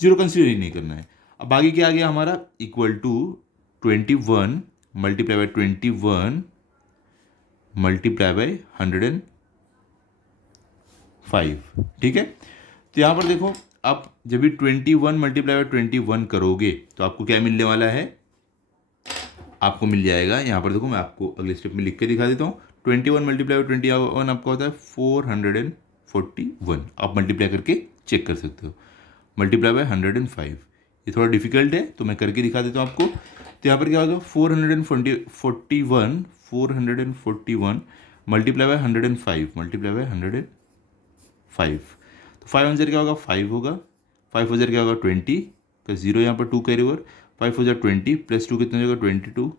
0 कंसिडर ही नहीं करना है। अब आगे क्या आ गया हमारा, equal to 21 multiply by 21 multiply by 105। ठीक है, तो यहाँ पर देखो आप जब भी 21 मल्टीप्लाई बाय 21 करोगे तो आपको क्या मिलने वाला है, आपको मिल जाएगा, यहाँ पर देखो मैं आपको अगले स्टेप में लिख के दिखा देता हूँ। 21 मल्टीप्लाई बाय 21 आपका होता है 441। आप मल्टीप्लाई करके चेक कर सकते हो, मल्टीप्लाई बाय 105। ये थोड़ा डिफिकल्ट है तो मैं करके दिखा देता हूँ आपको। तो यहाँ पर क्या होगा, 441 मल्टीप्लाई बाय 105 मल्टीप्लाई बाय 105। तो 5 1 क्या होगा, 5 होगा, 5 4 क्या होगा 20 का 0 यहाँ पर 2 कैरी ओवर, 5 4 20 प्लस 2 कितना होगा 22,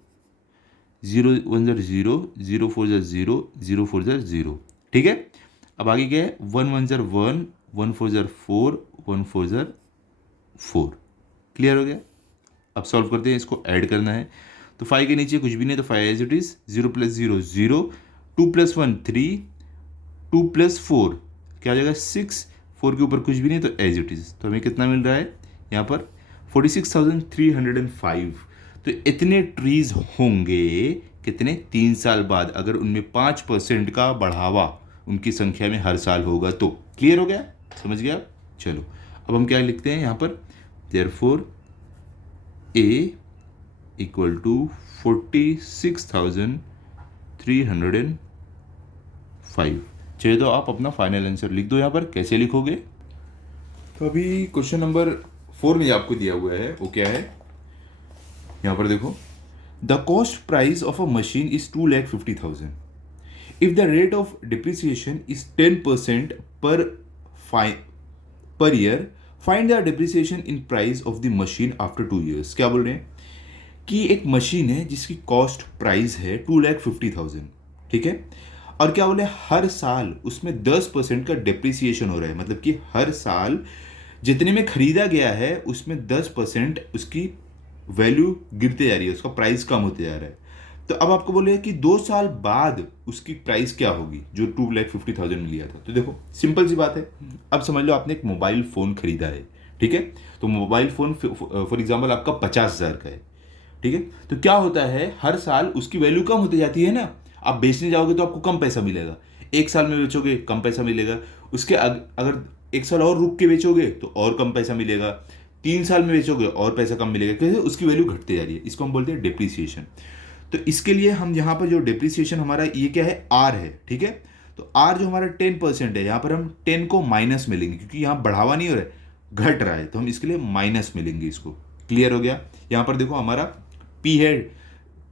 0 1 0 0 4 0 0 4 0। ठीक है, अब आगे क्या है, 1 1 1 1 4 4 1 4 4। क्लियर हो गया। अब सॉल्व करते हैं, इसको ऐड करना है। तो 5 के नीचे कुछ भी नहीं, तो 5 एज इट इज, 0 + 0 0, 2 + 1 3, 2 + 4 क्या आ जाएगा 6, 4 के ऊपर कुछ भी नहीं तो एज इट इज। तो हमें कितना मिल रहा है यहाँ पर 46,305। तो इतने ट्रीज होंगे कितने, 3 साल बाद, अगर उनमें 5% का बढ़ावा उनकी संख्या में हर साल होगा तो। क्लियर हो गया, समझ गया। चलो अब हम क्या लिखते हैं यहाँ पर, देयरफॉर A इक्वल टू 46,305। चलिए तो आप अपना फाइनल आंसर लिख दो यहाँ पर, कैसे लिखोगे। तो अभी क्वेश्चन नंबर 4 में आपको दिया हुआ है, वो क्या है, यहाँ पर देखो, the cost price of a machine is 2,50,000 if the rate of depreciation is 10% per year, find the depreciation in price of the machine after 2 years। क्या बोल रहे हैं कि एक मशीन है जिसकी कॉस्ट प्राइस है 2,50,000, ठीक है, और क्या बोले हर साल उसमें 10% का डिप्रिसिएशन हो रहा है, मतलब कि हर साल जितने में खरीदा गया है उसमें 10% उसकी वैल्यू गिरते जा रही है, उसका प्राइस कम होते जा रहा है। तो अब आपको बोले कि 2 साल बाद उसकी प्राइस क्या होगी जो 2,50,000 में लिया था। तो देखो सिंपल सी बात है, अब समझ लो आपने एक मोबाइल फ़ोन खरीदा है, ठीक है, तो मोबाइल फ़ोन फॉर एग्जाम्पल आपका 50,000 का है, ठीक है, तो क्या होता है हर साल उसकी वैल्यू कम होती जाती है ना। आप बेचने जाओगे तो आपको कम पैसा मिलेगा, 1 साल में बेचोगे कम पैसा मिलेगा, उसके अगर 1 साल और रुक के बेचोगे तो और कम पैसा मिलेगा, 3 साल में बेचोगे और पैसा कम मिलेगा, कैसे उसकी वैल्यू घटती जा रही है। इसको हम बोलते हैं डिप्रिसिएशन। तो इसके लिए हम यहाँ पर जो डिप्रिसिएशन हमारा ये क्या है, आर है, ठीक है, तो आर जो हमारा 10% है, यहाँ पर हम 10 को माइनस में लेंगे क्योंकि यहाँ बढ़ावा नहीं हो रहा है, घट रहा है, तो हम इसके लिए माइनस में लेंगे इसको। क्लियर हो गया। यहाँ पर देखो हमारा पी है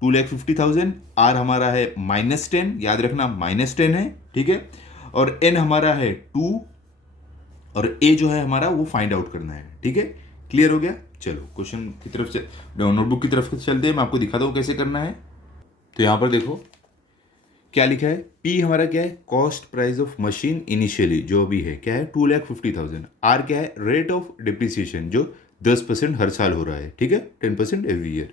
2,50,000, आर हमारा है -10, याद रखना -10 है, ठीक है, और एन हमारा है 2, और ए जो है हमारा वो फाइंड आउट करना है, ठीक है। क्लियर हो गया। चलो क्वेश्चन की तरफ से, नोटबुक की तरफ चलते हैं, मैं आपको दिखाता हूँ कैसे करना है। तो यहाँ पर देखो क्या लिखा है, पी हमारा क्या है, cost price of machine initially जो भी है क्या है 2,50,000, आर क्या है, रेट ऑफ डिप्रिसिएशन जो 10% हर साल हो रहा है, ठीक है, 10% एवरी ईयर,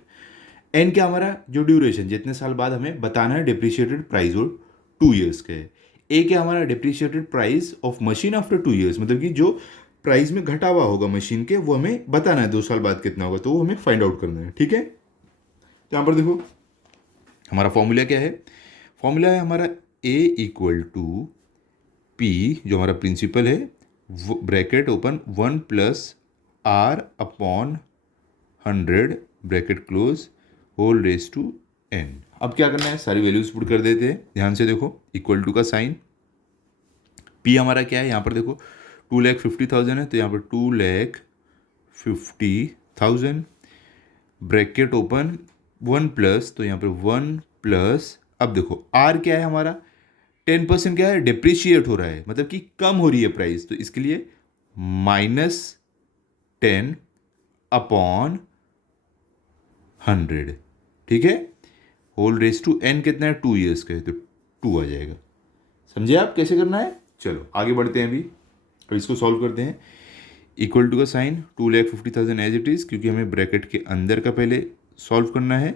एन क्या हमारा जो ड्यूरेशन जितने साल बाद हमें बताना है डिप्रिशिएटेड प्राइस और 2 years का है, ए क्या हमारा depreciated price of machine after 2 years, मतलब कि जो प्राइस में घटा हुआ होगा मशीन के वो हमें बताना है 2 साल बाद कितना होगा, तो वो हमें फाइंड आउट करना है, ठीक है। तो यहाँ पर देखो हमारा फॉर्मूला क्या है, फॉर्मूला है हमारा ए इक्वल टू पी जो हमारा प्रिंसिपल है, bracket open 1 + R upon 100 bracket close whole raise to n। अब क्या करना है, सारी वैल्यूज पुट कर देते हैं, ध्यान से देखो, इक्वल टू का साइन, p हमारा क्या है, यहाँ पर देखो 2,50,000 है, तो यहाँ पर 2,50,000 ब्रैकेट ओपन 1 +, तो यहाँ पर 1 +, अब देखो r क्या है हमारा 10% क्या है, डिप्रिशिएट हो रहा है, मतलब कि कम हो रही है प्राइस, तो इसके लिए -10 अपॉन 100, ठीक है, होल रेज टू n कितना है 2 years का है, तो 2 आ जाएगा। समझे आप कैसे करना है। चलो आगे बढ़ते हैं, अभी अब इसको सॉल्व करते हैं। इक्वल टू का साइन 2,50,000 एज इट इज़, क्योंकि हमें ब्रैकेट के अंदर का पहले सॉल्व करना है।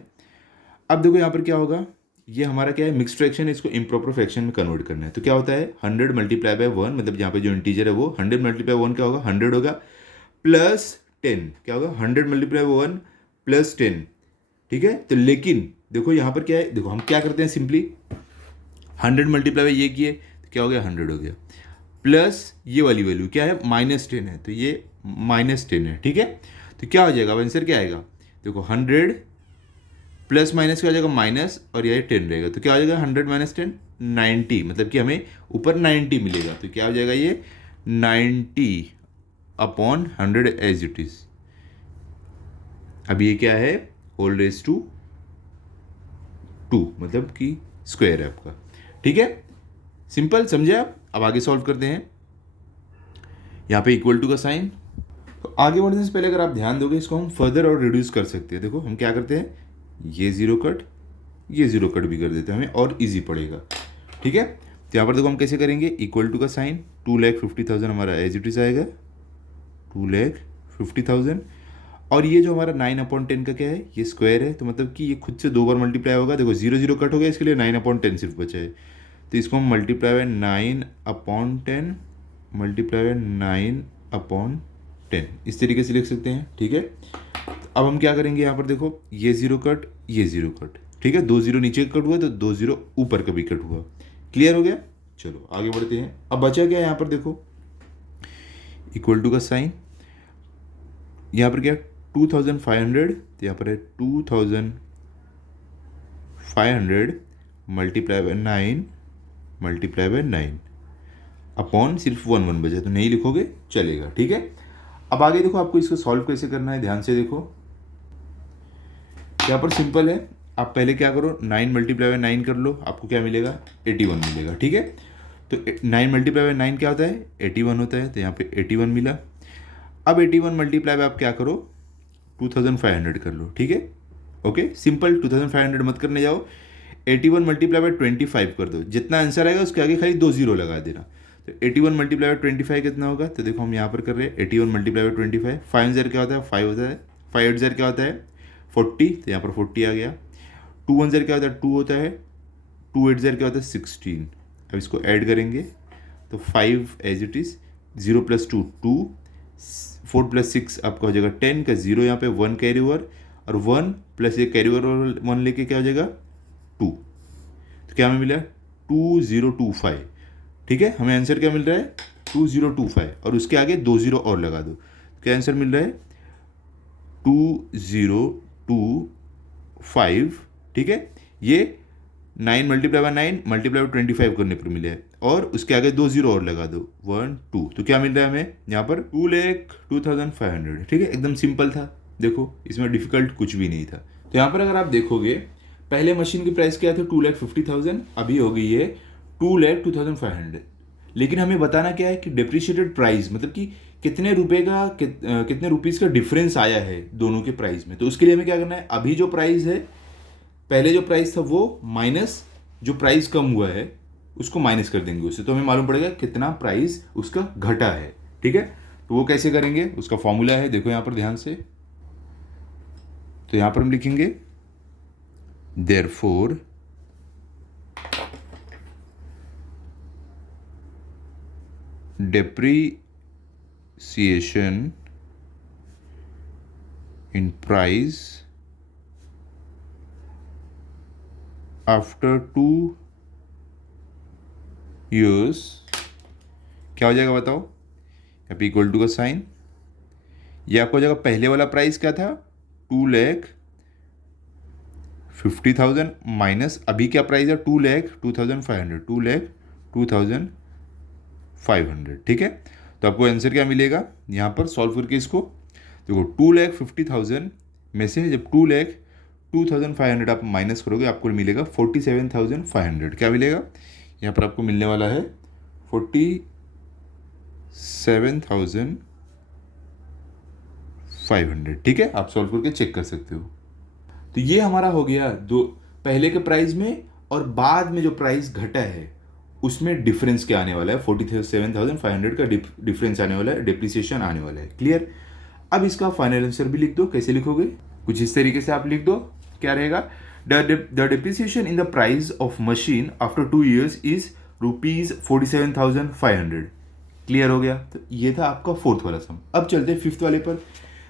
अब देखो यहाँ पर क्या होगा, ये हमारा क्या है, मिक्स्ड फ्रैक्शन है, इसको इम्प्रॉपर फ्रैक्शन में कन्वर्ट करना है। तो क्या होता है 100 मल्टीप्लाई बाय 1, मतलब यहाँ पे जो इंटीजर है वो 100 मल्टीप्लाई 1 क्या होगा 100 होगा, प्लस 10 क्या होगा 100 मल्टीप्लाई 1 प्लस 10, ठीक है। तो लेकिन देखो यहाँ पर क्या है, देखो हम क्या करते हैं, सिंपली 100 मल्टीप्लाई बाय ये किए तो क्या हो गया 100 हो गया, प्लस ये वाली वैल्यू क्या है -10 है, तो ये -10 है, ठीक है। तो क्या हो जाएगा, अब आंसर क्या आएगा, देखो 100 प्लस माइनस क्या हो जाएगा माइनस, और ये 10 रहेगा, तो क्या हो जाएगा 100 माइनस 10 90, मतलब कि हमें ऊपर 90 मिलेगा। तो क्या हो जाएगा ये 90 अपॉन 100 एज इट इज। अब ये क्या है होल रेज टू 2, मतलब कि स्क्वायर है आपका, ठीक है। सिंपल समझे आप। अब आगे सॉल्व करते हैं। यहाँ पे इक्वल टू का साइन, तो आगे बढ़ने से पहले अगर आप ध्यान दोगे इसको हम फर्दर और रिड्यूस कर सकते हैं। देखो हम क्या करते हैं, ये जीरो कट, ये जीरो कट भी कर देते हैं, हमें और इजी पड़ेगा, ठीक है। तो यहाँ पर देखो हम कैसे करेंगे, इक्वल टू का साइन 2,50,000 हमारा एज इट इज आएगा 2,50,000, और ये जो हमारा 9/10 का क्या है, ये स्क्वायर है, तो मतलब कि ये खुद से 2 बार मल्टीप्लाई होगा। देखो 0 0 कट हो गया, इसके लिए 9/10 सिर्फ बचा है, तो इसको हम मल्टीप्लाई बाय 9/10 मल्टीप्लाई बाय 9/10 इस तरीके से लिख सकते हैं, ठीक है। अब हम क्या करेंगे, यहाँ पर देखो ये जीरो कट, ये जीरो कट, ठीक है, 2 0 नीचे कट हुआ तो 2 0 ऊपर का भी कट हुआ, क्लियर हो गया। चलो आगे बढ़ते हैं। अब बचा क्या, यहाँ पर देखो इक्वल टू का साइन, यहाँ पर क्या 2500, तो यहाँ पर है 2500 मल्टीप्लाई बाय 9 अपॉन सिर्फ 1 1 बचा, तो नहीं लिखोगे चलेगा, ठीक है। अब आगे देखो आपको इसको सॉल्व कैसे करना है, ध्यान से देखो। यहाँ पर सिंपल है, आप पहले क्या करो 9 मल्टीप्लाई बाय 9 कर लो, आपको क्या मिलेगा 81 मिलेगा, ठीक है। तो 9 मल्टीप्लाई बाय 9 क्या होता है 81 होता है, तो यहाँ पे 81 मिला। अब 81 मल्टीप्लाई बाय आप क्या करो 2500 कर लो, ठीक है। ओके सिंपल, 2500 मत करने जाओ, 81 मल्टीप्लाई बाय 25 कर दो, जितना आंसर आएगा उसके आगे खाली 2 0 लगा देना। तो 81 मल्टीप्लाई बाय 25 कितना होगा, तो देखो हम यहाँ पर कर रहे हैं 81 मल्टीप्लाई बाय 25, 5 0 क्या होता है 5 होता है, 5 8 0 क्या होता है 40, तो यहाँ पर 40 आ गया। 2 1 0 क्या होता है 2 होता है, 2 8 0 क्या होता है 16। अब इसको ऐड करेंगे तो 5 एज इट इज, 0 + 2 2, 4 + 6 आपका हो जाएगा 10 का 0, यहाँ पे 1 कैरी ओवर, और 1 प्लस ये कैरी ओवर और 1 लेके क्या हो जाएगा 2, तो क्या हमें मिला 2025, ठीक है। हमें आंसर क्या मिल रहा है 2025, और उसके आगे 2 0 और लगा दो, क्या आंसर मिल रहा है 2025, ठीक है। ये 9 मल्टीप्लाई बाय 9 मल्टीप्लाई बाय 25 करने पर मिला है, और उसके आगे 2 0 और लगा दो 1 2, तो क्या मिल रहा है हमें यहाँ पर 2,02,500, ठीक है। एकदम सिंपल था, देखो इसमें डिफिकल्ट कुछ भी नहीं था। तो यहाँ पर अगर आप देखोगे पहले मशीन की प्राइस क्या था 2,50,000, अभी हो गई है 2,02,500, लेकिन हमें बताना क्या है कि डेप्रिशिएटेड प्राइस, मतलब कि कितने रुपए का कितने रुपीज़ का डिफरेंस आया है दोनों के प्राइस में। तो उसके लिए हमें क्या करना है, अभी जो प्राइस है पहले जो प्राइस था वो माइनस जो प्राइस कम हुआ है उसको माइनस कर देंगे उससे, तो हमें मालूम पड़ेगा कितना प्राइस उसका घटा है, ठीक है। तो वो कैसे करेंगे, उसका फॉर्मूला है, देखो यहाँ पर ध्यान से। तो यहाँ पर हम लिखेंगे therefore depreciation in price after 2 years क्या हो जाएगा बताओ, यहाँ पे इक्वल टू का साइन, ये आपको हो जाएगा पहले वाला प्राइस क्या था 2,50,000 माइनस अभी क्या प्राइस है 2,02,500, 2,02,500, ठीक है। तो आपको आंसर क्या मिलेगा यहाँ पर सॉल्व करके इसको देखो 2,50,000 में से जब 2,02,500 आप माइनस करोगे आपको मिलेगा 47,500, क्या मिलेगा यहाँ पर आपको मिलने वाला है 47,500, ठीक है। आप सॉल्व करके चेक कर सकते हो। तो ये हमारा हो गया दो पहले के प्राइस में और बाद में जो प्राइस घटा है उसमें डिफरेंस क्या आने वाला है, 47,500 का डिफरेंस आने वाला है, डिप्रिसिएशन आने वाला है, क्लियर। अब इसका फाइनल आंसर भी लिख दो, कैसे लिखोगे कुछ इस तरीके से आप लिख दो, क्या रहेगा, the depreciation in the price of machine after 2 years is ₹47,500। Clear हो गया। तो ये था आपका फोर्थ वाला सम। अब चलते हैं फिफ्थ वाले पर।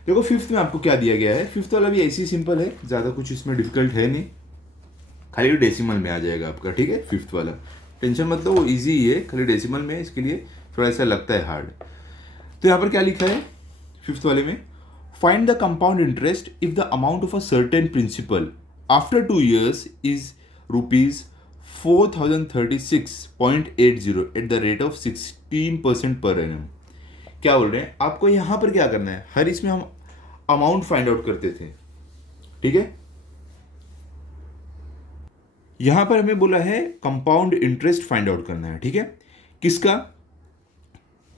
देखो फिफ्थ में आपको क्या दिया गया है, फिफ्थ वाला भी ऐसे ही सिंपल है, ज़्यादा कुछ इसमें डिफिकल्ट है नहीं, खाली डेसिमल में आ जाएगा आपका, ठीक है। फिफ्थ वाला टेंशन मतलब वो इजी ही है, खाली डेसिमल में इसके लिए थोड़ा सा लगता है हार्ड। तो यहाँ पर क्या लिखा है फिफ्थ वाले में, find the compound interest if the amount of a certain principal after 2 years is ₹4,036.80 at the rate of 16% per annum. क्या बोल रहे हैं, आपको यहां पर क्या करना है, हर इसमें हम अमाउंट फाइंड आउट करते थे, ठीक है। यहां पर हमें बोला है कंपाउंड इंटरेस्ट फाइंड आउट करना है, ठीक है। किसका,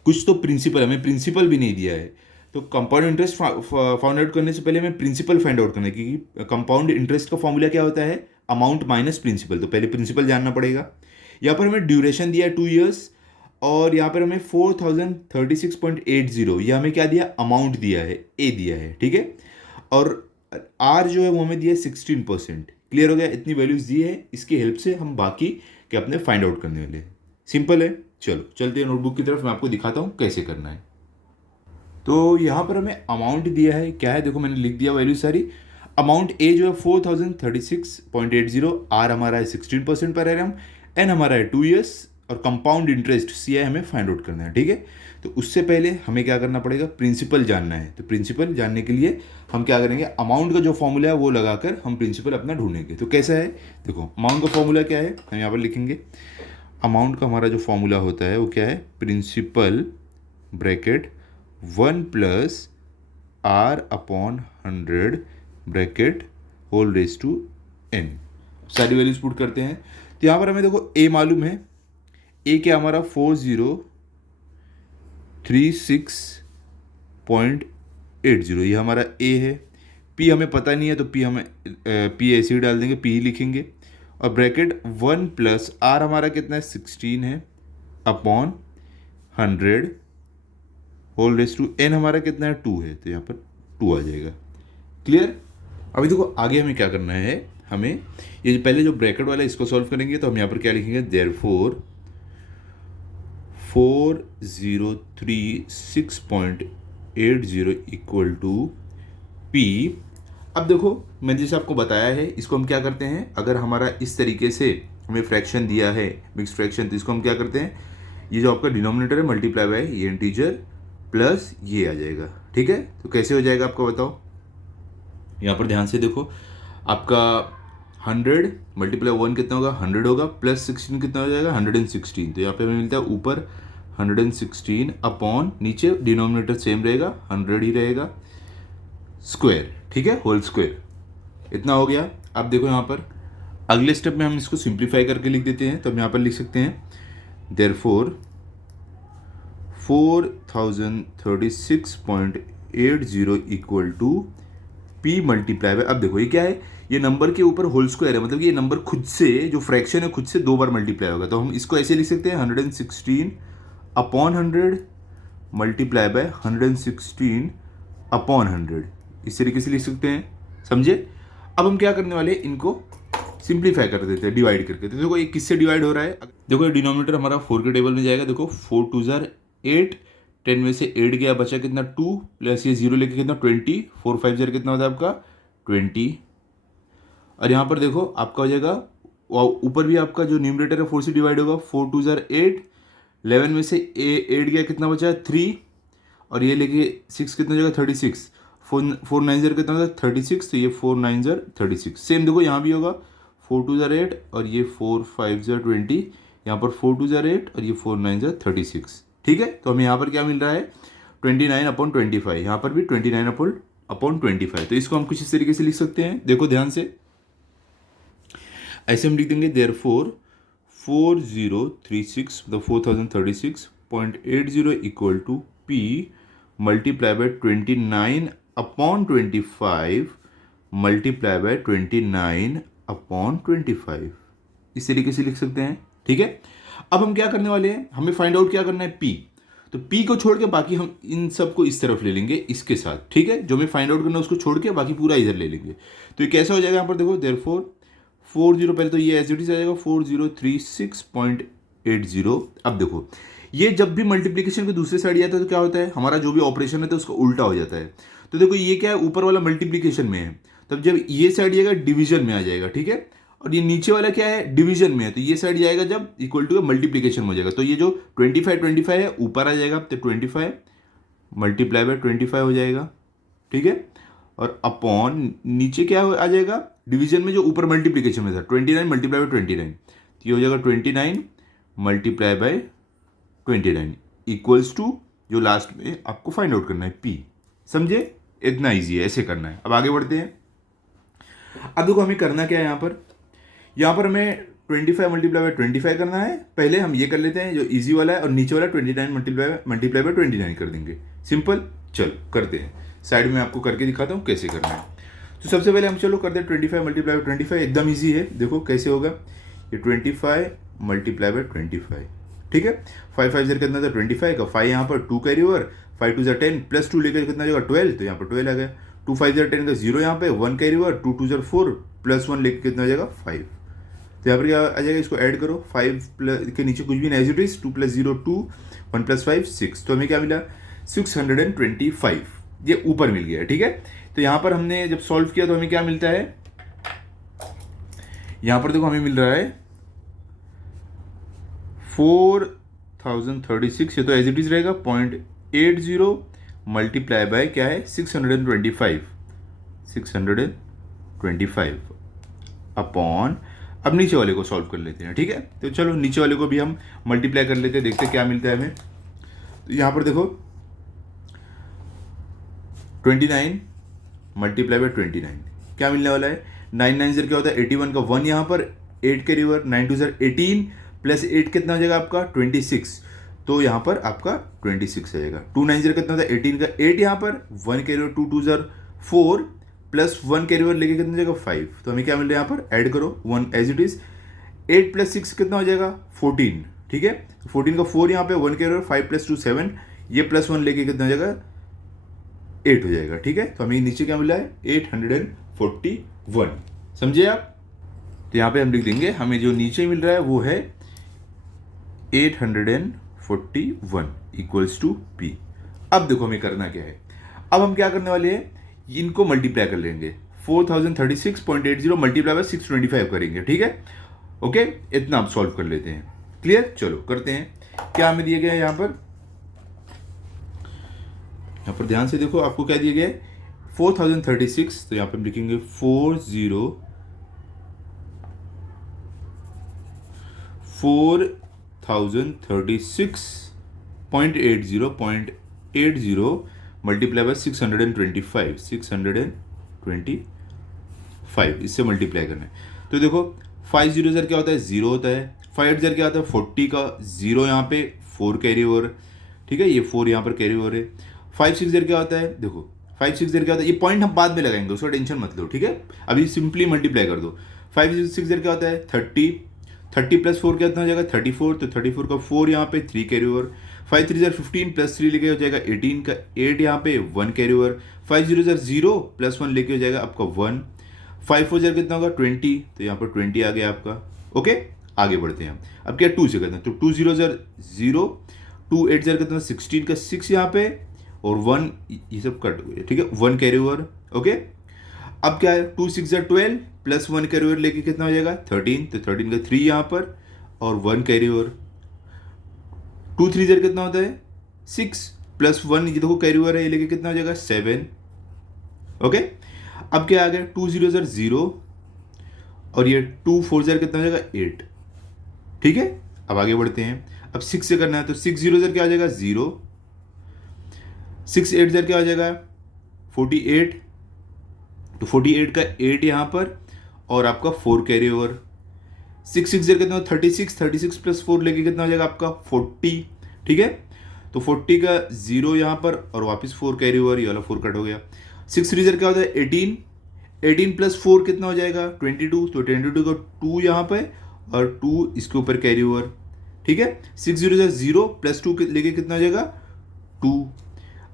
कुछ तो प्रिंसिपल, हमें प्रिंसिपल भी नहीं दिया है, तो कंपाउंड इंटरेस्ट फाइंड आउट करने से पहले हमें प्रिंसिपल फाइंड आउट करना है, क्योंकि कंपाउंड इंटरेस्ट का फॉर्मूला क्या होता है, अमाउंट माइनस प्रिंसिपल। तो पहले प्रिंसिपल जानना पड़ेगा। यहाँ पर हमें ड्यूरेशन दिया है 2 years, और यहाँ पर हमें 4,036.80, यह हमें क्या दिया, अमाउंट दिया है, ए दिया है, ठीक है। और आर जो है वो हमें दिया है 16%। क्लियर हो गया, इतनी वैल्यूज दी है, इसकी हेल्प से हम बाकी के अपने फाइंड आउट करने वाले हैं। सिंपल है। चलो चलते हैं नोटबुक की तरफ, मैं आपको दिखाता हूँ कैसे करना है। तो यहाँ पर हमें अमाउंट दिया है, क्या है, देखो मैंने लिख दिया वैल्यू सारी। अमाउंट ए जो है 4,036.80, आर हमारा है 16% पर एनम, एन हमारा है 2 years, और कंपाउंड इंटरेस्ट सी आई हमें फाइंड आउट करना है, ठीक है। तो उससे पहले हमें क्या करना पड़ेगा, प्रिंसिपल जानना है। तो प्रिंसिपल जानने के लिए हम क्या करेंगे, अमाउंट का जो फॉर्मूला है वो लगाकर हम प्रिंसिपल अपना ढूंढेंगे। तो कैसा है, देखो अमाउंट का फॉर्मूला क्या है, हम यहाँ पर लिखेंगे। अमाउंट का हमारा जो फॉर्मूला होता है वो क्या है, principal bracket 1 + R/100 bracket whole raise to n। सारी वैल्यूज पुट करते हैं। तो यहाँ पर हमें देखो ए मालूम है, ए क्या हमारा 4,036.80, ये हमारा ए है। पी हमें पता नहीं है, तो पी हमें पी ऐसे ही डाल देंगे, पी ही लिखेंगे। और ब्रैकेट 1 + R हमारा कितना है, 16 है, upon 100 whole raise to n हमारा कितना है, 2 है, तो यहाँ पर 2 आ जाएगा। क्लियर। अभी देखो आगे हमें क्या करना है, हमें ये पहले जो ब्रैकेट वाला है इसको सॉल्व करेंगे। तो हम यहाँ पर क्या लिखेंगे, देयरफॉर 4,036.80 इक्वल टू P। अब देखो मैंने जैसे आपको बताया है, इसको हम क्या करते हैं, अगर हमारा इस तरीके से हमें फ्रैक्शन दिया है, मिक्स फ्रैक्शन, तो इसको हम क्या करते हैं, ये जो आपका डिनोमिनेटर है मल्टीप्लाई बाय ये इंटीजर प्लस ये आ जाएगा, ठीक है। तो कैसे हो जाएगा आपको बताओ, यहाँ पर ध्यान से देखो, आपका 100 मल्टीप्लाई 1 कितना होगा, 100 होगा, प्लस 16 कितना हो जाएगा, 116। तो यहाँ पे हमें मिलता है ऊपर 116 अपॉन नीचे डिनोमिनेटर सेम रहेगा, 100 ही रहेगा, स्क्वायर, ठीक है, होल स्क्वायर। इतना हो गया। अब देखो यहाँ पर अगले स्टेप में हम इसको सिंप्लीफाई करके लिख देते हैं। तो हम यहाँ पर लिख सकते हैं therefore 4,036.80 equal to P multiply by, अब देखो ये क्या है, ये नंबर के ऊपर होल स्क्वायर है, मतलब ये नंबर खुद से, जो फ्रैक्शन है खुद से 2 बार मल्टीप्लाई होगा। तो हम इसको ऐसे लिख सकते हैं 116 अपॉन 100 मल्टीप्लाई बाय 116 अपॉन 100, इस तरीके से लिख सकते हैं, समझे। अब हम क्या करने वाले हैं, इनको सिंप्लीफाई कर देते हैं डिवाइड करके। तो देखो ये किससे डिवाइड हो रहा है, देखो ये डिनोमिनेटर हमारा 4 के टेबल में जाएगा। देखो 4 2 जार 8, 10 में से 8 गया, बचा कितना 2, प्लस ये 0 लेके कितना 20, 4 5 जार कितना होता है आपका 20। और यहाँ पर देखो आपका हो जाएगा, ऊपर भी आपका जो न्यूमरेटर है 4 से डिवाइड होगा, 4 2 जार 8, 11 में से 8 गया, कितना बचा 3, और ये लेके 6 कितना हो जाएगा 36, 4 9 जार कितना होता है 36, तो ये 4 9 जार 36। सेम देखो यहाँ भी होगा 4 2 जार 8 और ये 4 5 जार 20, यहाँ पर 4 2 जार 8 और ये 4 9 जार 36, ठीक है। तो हमें यहाँ पर क्या मिल रहा है 29/25, यहाँ पर भी 29/25। तो इसको हम कुछ इस तरीके से लिख सकते हैं, देखो ध्यान से, ऐसे हम लिख देंगे therefore 4,036 equal to P multiply by 29/25 multiply by 29/25, इस तरीके से लिख सकते हैं, ठीक है। अब हम क्या करने वाले हैं, हमें फाइंड आउट क्या करना है P। तो पी को छोड़ के बाकी हम इन सबको इस तरफ ले लेंगे इसके साथ, ठीक है। जो हमें फाइंड आउट करना है उसको छोड़ के बाकी पूरा इधर ले लेंगे। तो ये कैसा हो जाएगा यहाँ पर देखो, देयरफॉर 40, पहले तो ये एज इट इज आ जाएगा 4036.80। अब देखो ये जब भी मल्टीप्लीकेशन के दूसरे साइड जाता है तो क्या होता है, हमारा जो भी ऑपरेशन है तो उसका उल्टा हो जाता है। तो देखो ये क्या है, ऊपर वाला मल्टीप्लीकेशन में है, तब जब ये साइड जाएगा डिवीजन में आ जाएगा, ठीक है। और ये नीचे वाला क्या है, डिवीजन में है, तो ये साइड जाएगा जब इक्वल टू मल्टीप्लीकेशन में हो जाएगा। तो ये जो 25 है ऊपर आ जाएगा, तो 25 मल्टीप्लाई बाय 25 हो जाएगा, ठीक है। और अपॉन नीचे क्या आ जाएगा, डिवीजन में जो ऊपर मल्टीप्लीकेशन में था 29 मल्टीप्लाई बाय 29, तो ये हो जाएगा 29 मल्टीप्लाई बाय 29 इक्वल्स टू जो लास्ट में आपको फाइंड आउट करना है पी। समझे, इतना ईजी है, ऐसे करना है। अब आगे बढ़ते हैं। अब देखो हमें करना क्या है, यहाँ पर हमें 25 मल्टीप्लाई बाय 25 करना है। पहले हम ये कर लेते हैं जो इजी वाला है, और नीचे वाला 29 मल्टीप्लाई बाय 29 कर देंगे। सिंपल, चलो करते हैं। साइड में आपको करके दिखाता हूँ कैसे करना है। तो सबसे पहले हम चलो करते हैं 25 मल्टीप्लाई बाय 25, एकदम ईजी है। देखो कैसे होगा, ये 25 मल्टीप्लाई बाय 25, ठीक है। 5 5 0 कितना था 25 का, 5 यहाँ पर 2 कैरी ओवर, 5 2 10 प्लस 2 लेकर कितना जाएगा 12, तो यहाँ पर 12 आ गया। 2 5 0 10 का 0 यहाँ पे, 1 कैरी ओवर, 2 2 4 प्लस 1 लेकर कितना हो जाएगा 5। तो यहाँ पर क्या आ जाएगा, इसको ऐड करो, 5 प्लस के नीचे कुछ भी नहीं, एज इट इज 2 + 0 2, 1 + 5 6, तो हमें क्या मिला 625, ये ऊपर मिल गया, ठीक है। तो यहाँ पर हमने जब सॉल्व किया तो हमें क्या मिलता है, यहाँ पर देखो हमें मिल रहा है 4036, ये तो एज इट इज रहेगा 0.80 मल्टीप्लाई बाय क्या है 625 अपॉन, अब नीचे वाले को सॉल्व कर लेते हैं, ठीक है। तो चलो नीचे वाले को भी हम मल्टीप्लाई कर लेते हैं, देखते हैं क्या मिलता है हमें। तो यहाँ पर देखो 29 मल्टीप्लाई बाय 29 क्या मिलने वाला है, 9 9 0 क्या होता है 81 का 1 यहाँ पर, 8 के रिवर, 9 2 0 18 प्लस 8 कितना हो जाएगा आपका 26, तो यहाँ पर आपका 26 आ जाएगा। 2 9 0 कितना होता है 18 का 8 यहाँ पर, 1 के रिवर 2 2 0 4 प्लस 1 के रिवर लेके कितना हो जाएगा 5, तो हमें क्या मिल रहा है यहाँ पर, ऐड करो 1 एज इट इज, 8 + 6 कितना हो जाएगा 14, ठीक है। 14 का 4 यहाँ पे, 1 के रिवर 5 + 2 7, ये प्लस 1 लेके कितना हो जाएगा 8 हो जाएगा, ठीक है। तो हमें नीचे क्या मिला है 841, समझे आप। तो यहाँ पे हम लिख देंगे, हमें जो नीचे मिल रहा है वो है 841 इक्वल्स टू पी। अब देखो हमें करना क्या है, अब हम क्या करने वाले हैं, इनको मल्टीप्लाई कर लेंगे, 4036.80 मल्टीप्लाई बाय 625 करेंगे, ठीक है। ओके, इतना आप सॉल्व कर लेते हैं। क्लियर, चलो करते हैं। क्या हमें दिया गया है यहाँ पर ध्यान से देखो, आपको क्या दिया गया है 4036, तो यहाँ पे हम लिखेंगे 4036.80 मल्टीप्लाई बाय 625, इससे मल्टीप्लाई करना है। तो देखो 5 0 0 क्या होता है 0 होता है, 5 0 क्या होता है 40 का 0 यहाँ पे 4 कैरी ओवर, ठीक है, ये 4 यहाँ पर कैरी ओवर है। 5 6 0 क्या होता है, देखो 5 6 0 क्या होता है, ये पॉइंट हम बाद में लगाएंगे, उसका टेंशन मत लो, ठीक है। अभी सिंपली मल्टीप्लाई कर दो। 5 6 0 क्या होता है 30 प्लस 4 कितना हो जाएगा 34, तो 34 का 4 यहाँ पे 3 कैरी ओवर, 5 3 15 प्लस 3 लेके हो जाएगा 18 का 8 यहाँ पे 1 कैरी ओवर, 5 0 0 प्लस 1 लेके हो जाएगा आपका 1, 5 4 0 कितना होगा 20, तो यहाँ पर 20 आ गया आपका। ओके, आगे बढ़ते हैं। अब क्या 2 से करते हैं, तो 2 0 0 0, 2 8 0 कितना 16 का 6 यहाँ पे, और 1 ये सब कट हो गया, ठीक है, 1 कैरी ओवर। ओके, अब क्या है 2 6 12 प्लस 1 कैरी ओवर लेके कितना हो जाएगा 13, तो 13 का 3 यहाँ पर और 1 कैरी ओवर। 2 3 0 कितना होता है 6 प्लस 1, ये देखो कैरी ओवर है, ये लेके कितना हो जाएगा 7। ओके, अब क्या आ गया 2 0 0 0 और ये 2 4 0 कितना हो जाएगा 8, ठीक है। अब आगे बढ़ते हैं, अब 6 से करना है, तो 6 0 0 क्या आ जाएगा 0, 6 8 0 क्या हो जाएगा 48, तो 48 का 8 यहाँ पर और आपका 4 कैरी ओवर। 6 6 0 कितना हो 36 प्लस 4 लेके कितना हो जाएगा आपका 40, ठीक है। तो 40 का 0 यहाँ पर और वापस 4 कैरी ओवर, ये वाला 4 कट हो गया। 6 3 0 क्या होता है 18 प्लस 4 कितना हो जाएगा 22, तो 22 का 2 यहाँ पे और 2 इसके ऊपर कैरी ओवर, ठीक है, 6 0 जा 0 प्लस 2 लेके कितना हो जाएगा 2।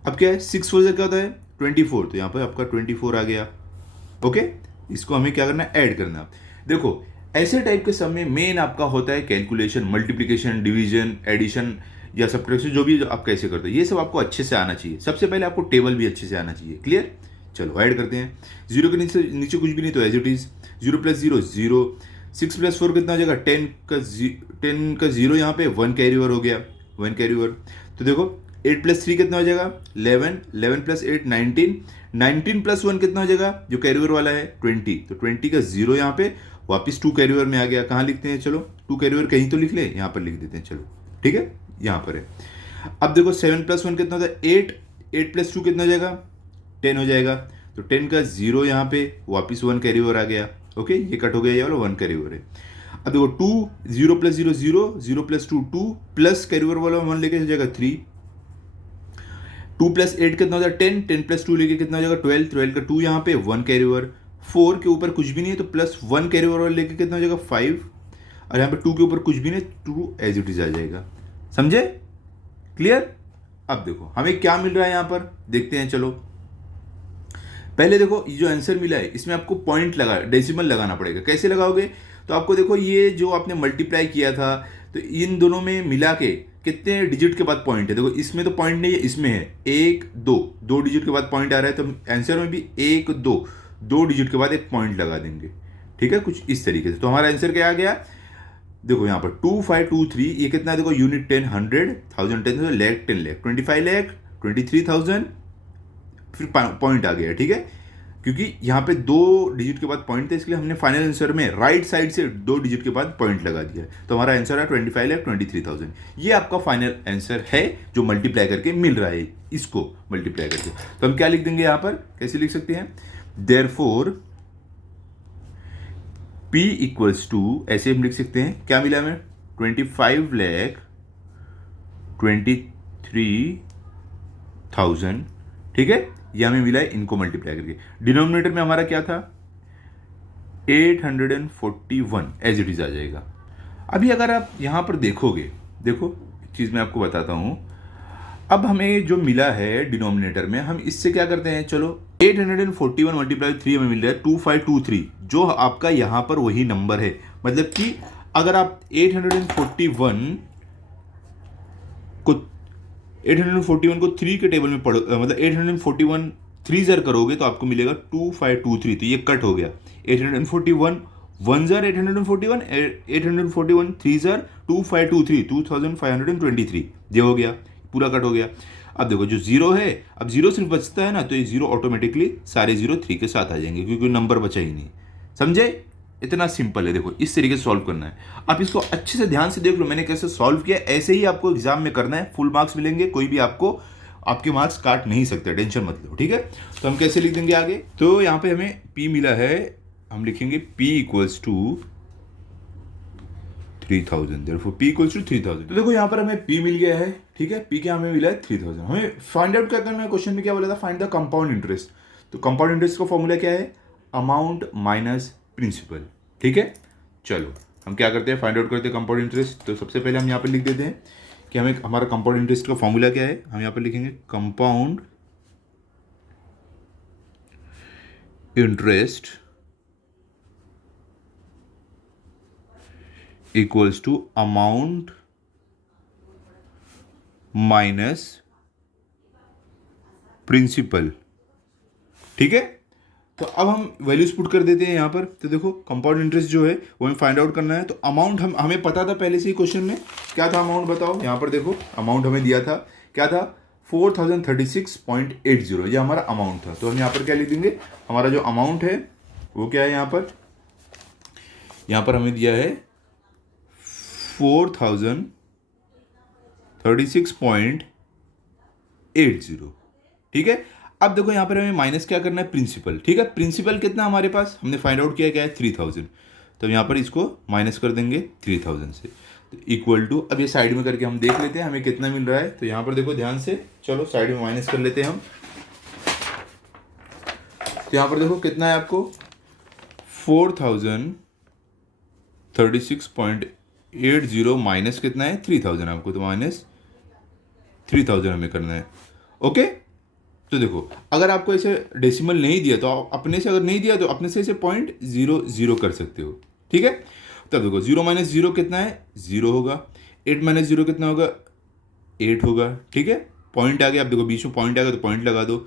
अब क्या है 6 4 जा क्या होता है 24, तो यहाँ पर आपका 24 आ गया। ओके, इसको हमें क्या करना है ऐड करना। देखो ऐसे टाइप के सम में मेन आपका होता है कैलकुलेशन, मल्टीप्लिकेशन, डिवीजन, एडिशन या सब्ट्रैक्शन, जो भी आप कैसे करते हैं ये सब आपको अच्छे से आना चाहिए। सबसे पहले आपको टेबल भी अच्छे से आना चाहिए। क्लियर, चलो ऐड करते हैं। 0 के नीचे नीचे कुछ भी नहीं तो as it is 0 plus 0 0, 6 plus 4 कितना हो जाएगा 10 का 0 यहाँ पे 1 कैरी ओवर हो गया, 1 कैरी ओवर। तो देखो 8 प्लस 3 कितना हो जाएगा 11, 11 प्लस 8 19, 19 प्लस 1 कितना हो जाएगा जो कैरी ओवर वाला है 20, तो 20 का 0 यहाँ पे वापस 2 कैरी ओवर में आ गया। कहाँ लिखते हैं, चलो 2 कैरी ओवर कहीं तो लिख ले, यहाँ पर लिख देते हैं, चलो ठीक है यहाँ पर है। अब देखो 7 प्लस 1 कितना होता है 8, 8 प्लस 2 कितना हो जाएगा 10 हो जाएगा, तो 10 का 0 यहाँ पे वापस 1 कैरी ओवर आ गया। ओके, ये कट हो गया, ये वाला 1 कैरी ओवर है। अब देखो 2 0 plus 0 0, 0 plus 2 2 plus carry over वाला 1 लेके हो जाएगा 3, 2 प्लस 8 कितना हो जाएगा 10, 10 प्लस 2 लेके कितना हो जाएगा 12, 12 का 2 यहाँ पे 1 कैरी ओवर, 4 के ऊपर कुछ भी नहीं है तो प्लस 1 कैरी ओवर लेके कितना हो जाएगा 5, और यहाँ पे 2 के ऊपर कुछ भी नहीं 2 एज इट इज आ जाएगा। समझे, क्लियर। अब देखो हमें क्या मिल रहा है यहाँ पर, देखते हैं। चलो पहले देखो ये जो आंसर मिला है इसमें आपको पॉइंट लगा डेसिमल लगाना पड़ेगा। कैसे लगाओगे, तो आपको देखो ये जो आपने मल्टीप्लाई किया था तो इन दोनों में मिला के कितने डिजिट के बाद पॉइंट है। देखो इसमें तो पॉइंट नहीं है, इसमें है 1 2, 2 डिजिट के बाद पॉइंट आ रहा है, तो आंसर में भी 1 2, 2 डिजिट के बाद एक पॉइंट लगा देंगे। ठीक है, कुछ इस तरीके से। तो हमारा आंसर क्या आ गया, देखो यहाँ पर 2523, ये कितना है देखो यूनिट 10 100 1000 10 लाख 10 लाख 25 लाख 23,000, फिर पॉइंट आ गया। ठीक है, क्योंकि यहाँ पे 2 डिजिट के बाद पॉइंट था इसलिए हमने फाइनल आंसर में राइट साइड से 2 डिजिट के बाद पॉइंट लगा दिया, तो हमारा आंसर है 25 लाख 23,000। ये आपका फाइनल आंसर है जो मल्टीप्लाई करके मिल रहा है, इसको मल्टीप्लाई करके। तो हम क्या लिख देंगे यहाँ पर, कैसे लिख सकते हैं, देयरफॉर P इक्वल्स टू, ऐसे हम लिख सकते हैं, क्या मिला हमें 25 लाख 23,000। ठीक है, ये हमें मिला है इनको मल्टीप्लाई करके। डिनोमिनेटर में हमारा क्या था 841 एज इट इज आ जाएगा। अभी अगर आप यहाँ पर देखोगे, देखो एक चीज़ मैं आपको बताता हूँ। अब हमें जो मिला है डिनोमिनेटर में, हम इससे क्या करते हैं, चलो 841 मल्टीप्लाई 3 हमें मिल रहा है 2523, जो आपका यहाँ पर वही नंबर है। मतलब कि अगर आप 841 को 3 के टेबल में पढ़ो, मतलब 841 3 जर करोगे तो आपको मिलेगा 2523, तो ये कट हो गया। 841 1 जर 841, 841 3 जर 2523, 2523, ये हो गया, पूरा कट हो गया। अब देखो जो 0 है, अब 0 सिर्फ बचता है ना, तो ये 0 ऑटोमेटिकली सारे 0 3 के साथ आ जाएंगे, क्योंकि नंबर बचा ही नहीं। समझे, इतना सिंपल है। देखो इस तरीके से सॉल्व करना है। आप इसको अच्छे से ध्यान से देख लो मैंने कैसे सॉल्व किया, ऐसे ही आपको एग्जाम में करना है। फुल मार्क्स मिलेंगे, कोई भी आपको आपके मार्क्स काट नहीं सकते, टेंशन मत लो। ठीक है, तो हम कैसे लिख देंगे आगे, तो यहाँ पे हमें P मिला है, हम लिखेंगे P equals to 3000, therefore P equals to 3000। तो देखो यहाँ पर हमें P मिल गया है। ठीक है, P क्या हमें मिला है 3000। हमें फाइंड आउट क्या करना है, क्वेश्चन में क्या बोला था, फाइंड द कंपाउंड इंटरेस्ट। तो कंपाउंड इंटरेस्ट का फॉर्मूला क्या है, अमाउंट माइनस प्रिंसिपल। ठीक है, चलो हम क्या करते हैं, फाइंड आउट करते हैं कंपाउंड इंटरेस्ट। तो सबसे पहले हम यहाँ पर लिख देते हैं कि हमें हमारा कंपाउंड इंटरेस्ट का फॉर्मूला क्या है। हम यहाँ पर लिखेंगे compound interest equals to amount minus principal. ठीक है, तो अब हम वैल्यूज पुट कर देते हैं यहाँ पर। तो देखो कंपाउंड इंटरेस्ट जो है वो हमें फाइंड आउट करना है। तो अमाउंट हमें पता था पहले से ही, क्वेश्चन में क्या था अमाउंट बताओ। यहाँ पर देखो अमाउंट हमें दिया था, क्या था 4036.80, ये हमारा अमाउंट था। तो हम यहाँ पर क्या लिख देंगे, हमारा जो अमाउंट है वो क्या है, यहाँ पर हमें दिया है 4036.80। ठीक है, अब देखो यहाँ पर हमें माइनस क्या करना है, प्रिंसिपल। ठीक है, प्रिंसिपल कितना हमारे पास हमने फाइंड आउट किया, क्या है 3000। तो यहाँ पर इसको माइनस कर देंगे 3000 से, तो इक्वल टू, अब ये साइड में करके हम देख लेते हैं हमें कितना मिल रहा है। तो यहाँ पर देखो ध्यान से, चलो साइड में माइनस कर लेते हैं हम। तो यहाँ पर देखो कितना है आपको 4036.80 80 माइनस कितना है 3000 आपको, तो माइनस 3000 हमें करना है। ओके, तो देखो अगर आपको ऐसे डेसिमल नहीं दिया तो आप अपने से, अगर नहीं दिया तो अपने से ऐसे 0.00 कर सकते हो। ठीक है, तब देखो 0 माइनस 0 कितना है 0 होगा, 8 माइनस 0 कितना होगा 8 होगा। ठीक है, पॉइंट आ गया, आप देखो बीच में पॉइंट आ गया तो पॉइंट लगा दो।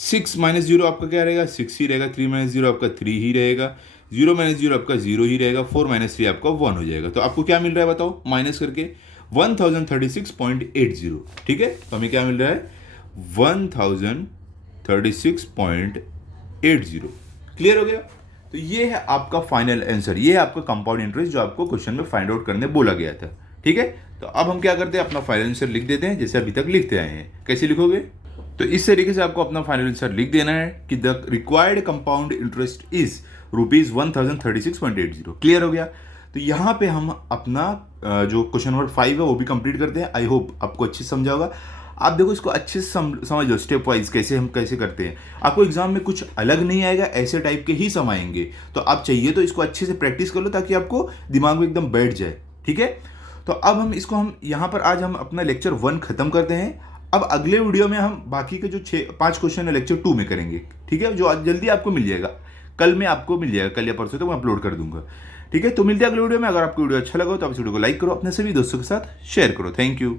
6 माइनस 0 आपका क्या रहेगा 6 ही रहेगा, 3 माइनस 0 आपका 3 ही रहेगा, 0 माइनस 0 आपका 0 ही रहेगा, 4 माइनस 3 आपका 1 हो जाएगा। तो आपको क्या मिल रहा है बताओ माइनस करके 1036.80। ठीक है, तो हमें क्या मिल रहा है 1036.80। क्लियर हो गया? तो ये है आपका फाइनल आंसर, ये है आपका कंपाउंड इंटरेस्ट जो आपको क्वेश्चन में फाइंड आउट करने बोला गया था। ठीक है, तो अब हम क्या करते हैं अपना फाइनल आंसर लिख देते हैं जैसे अभी तक लिखते आए हैं। कैसे लिखोगे? तो इस तरीके से आपको अपना फाइनल आंसर लिख देना है कि the required compound interest is ₹1036.80। Clear हो गया? तो यहाँ पे हम अपना जो क्वेश्चन नंबर 5 है वो भी कंप्लीट करते हैं। आई होप आपको अच्छे से समझा होगा। आप देखो इसको अच्छे से समझ लो स्टेप वाइज कैसे हम कैसे करते हैं। आपको एग्जाम में कुछ अलग नहीं आएगा, ऐसे टाइप के ही सम आएंगे। तो आप चाहिए तो इसको अच्छे से प्रैक्टिस कर लो ताकि आपको दिमाग में एकदम बैठ जाए। ठीक है, तो अब हम यहाँ पर आज हम अपना लेक्चर 1 खत्म करते हैं। अब अगले वीडियो में हम बाकी के जो 5 क्वेश्चन है लेक्चर 2 में करेंगे। ठीक है, जो आज जल्दी आपको मिल जाएगा, कल में आपको मिल जाएगा, कल या परसों तो मैं अपलोड कर दूंगा। ठीक है, तो मिलते हैं अगले वीडियो में। अगर आपको वीडियो अच्छा लगा तो आप इस वीडियो को लाइक करो, अपने सभी दोस्तों के साथ शेयर करो। Thank you.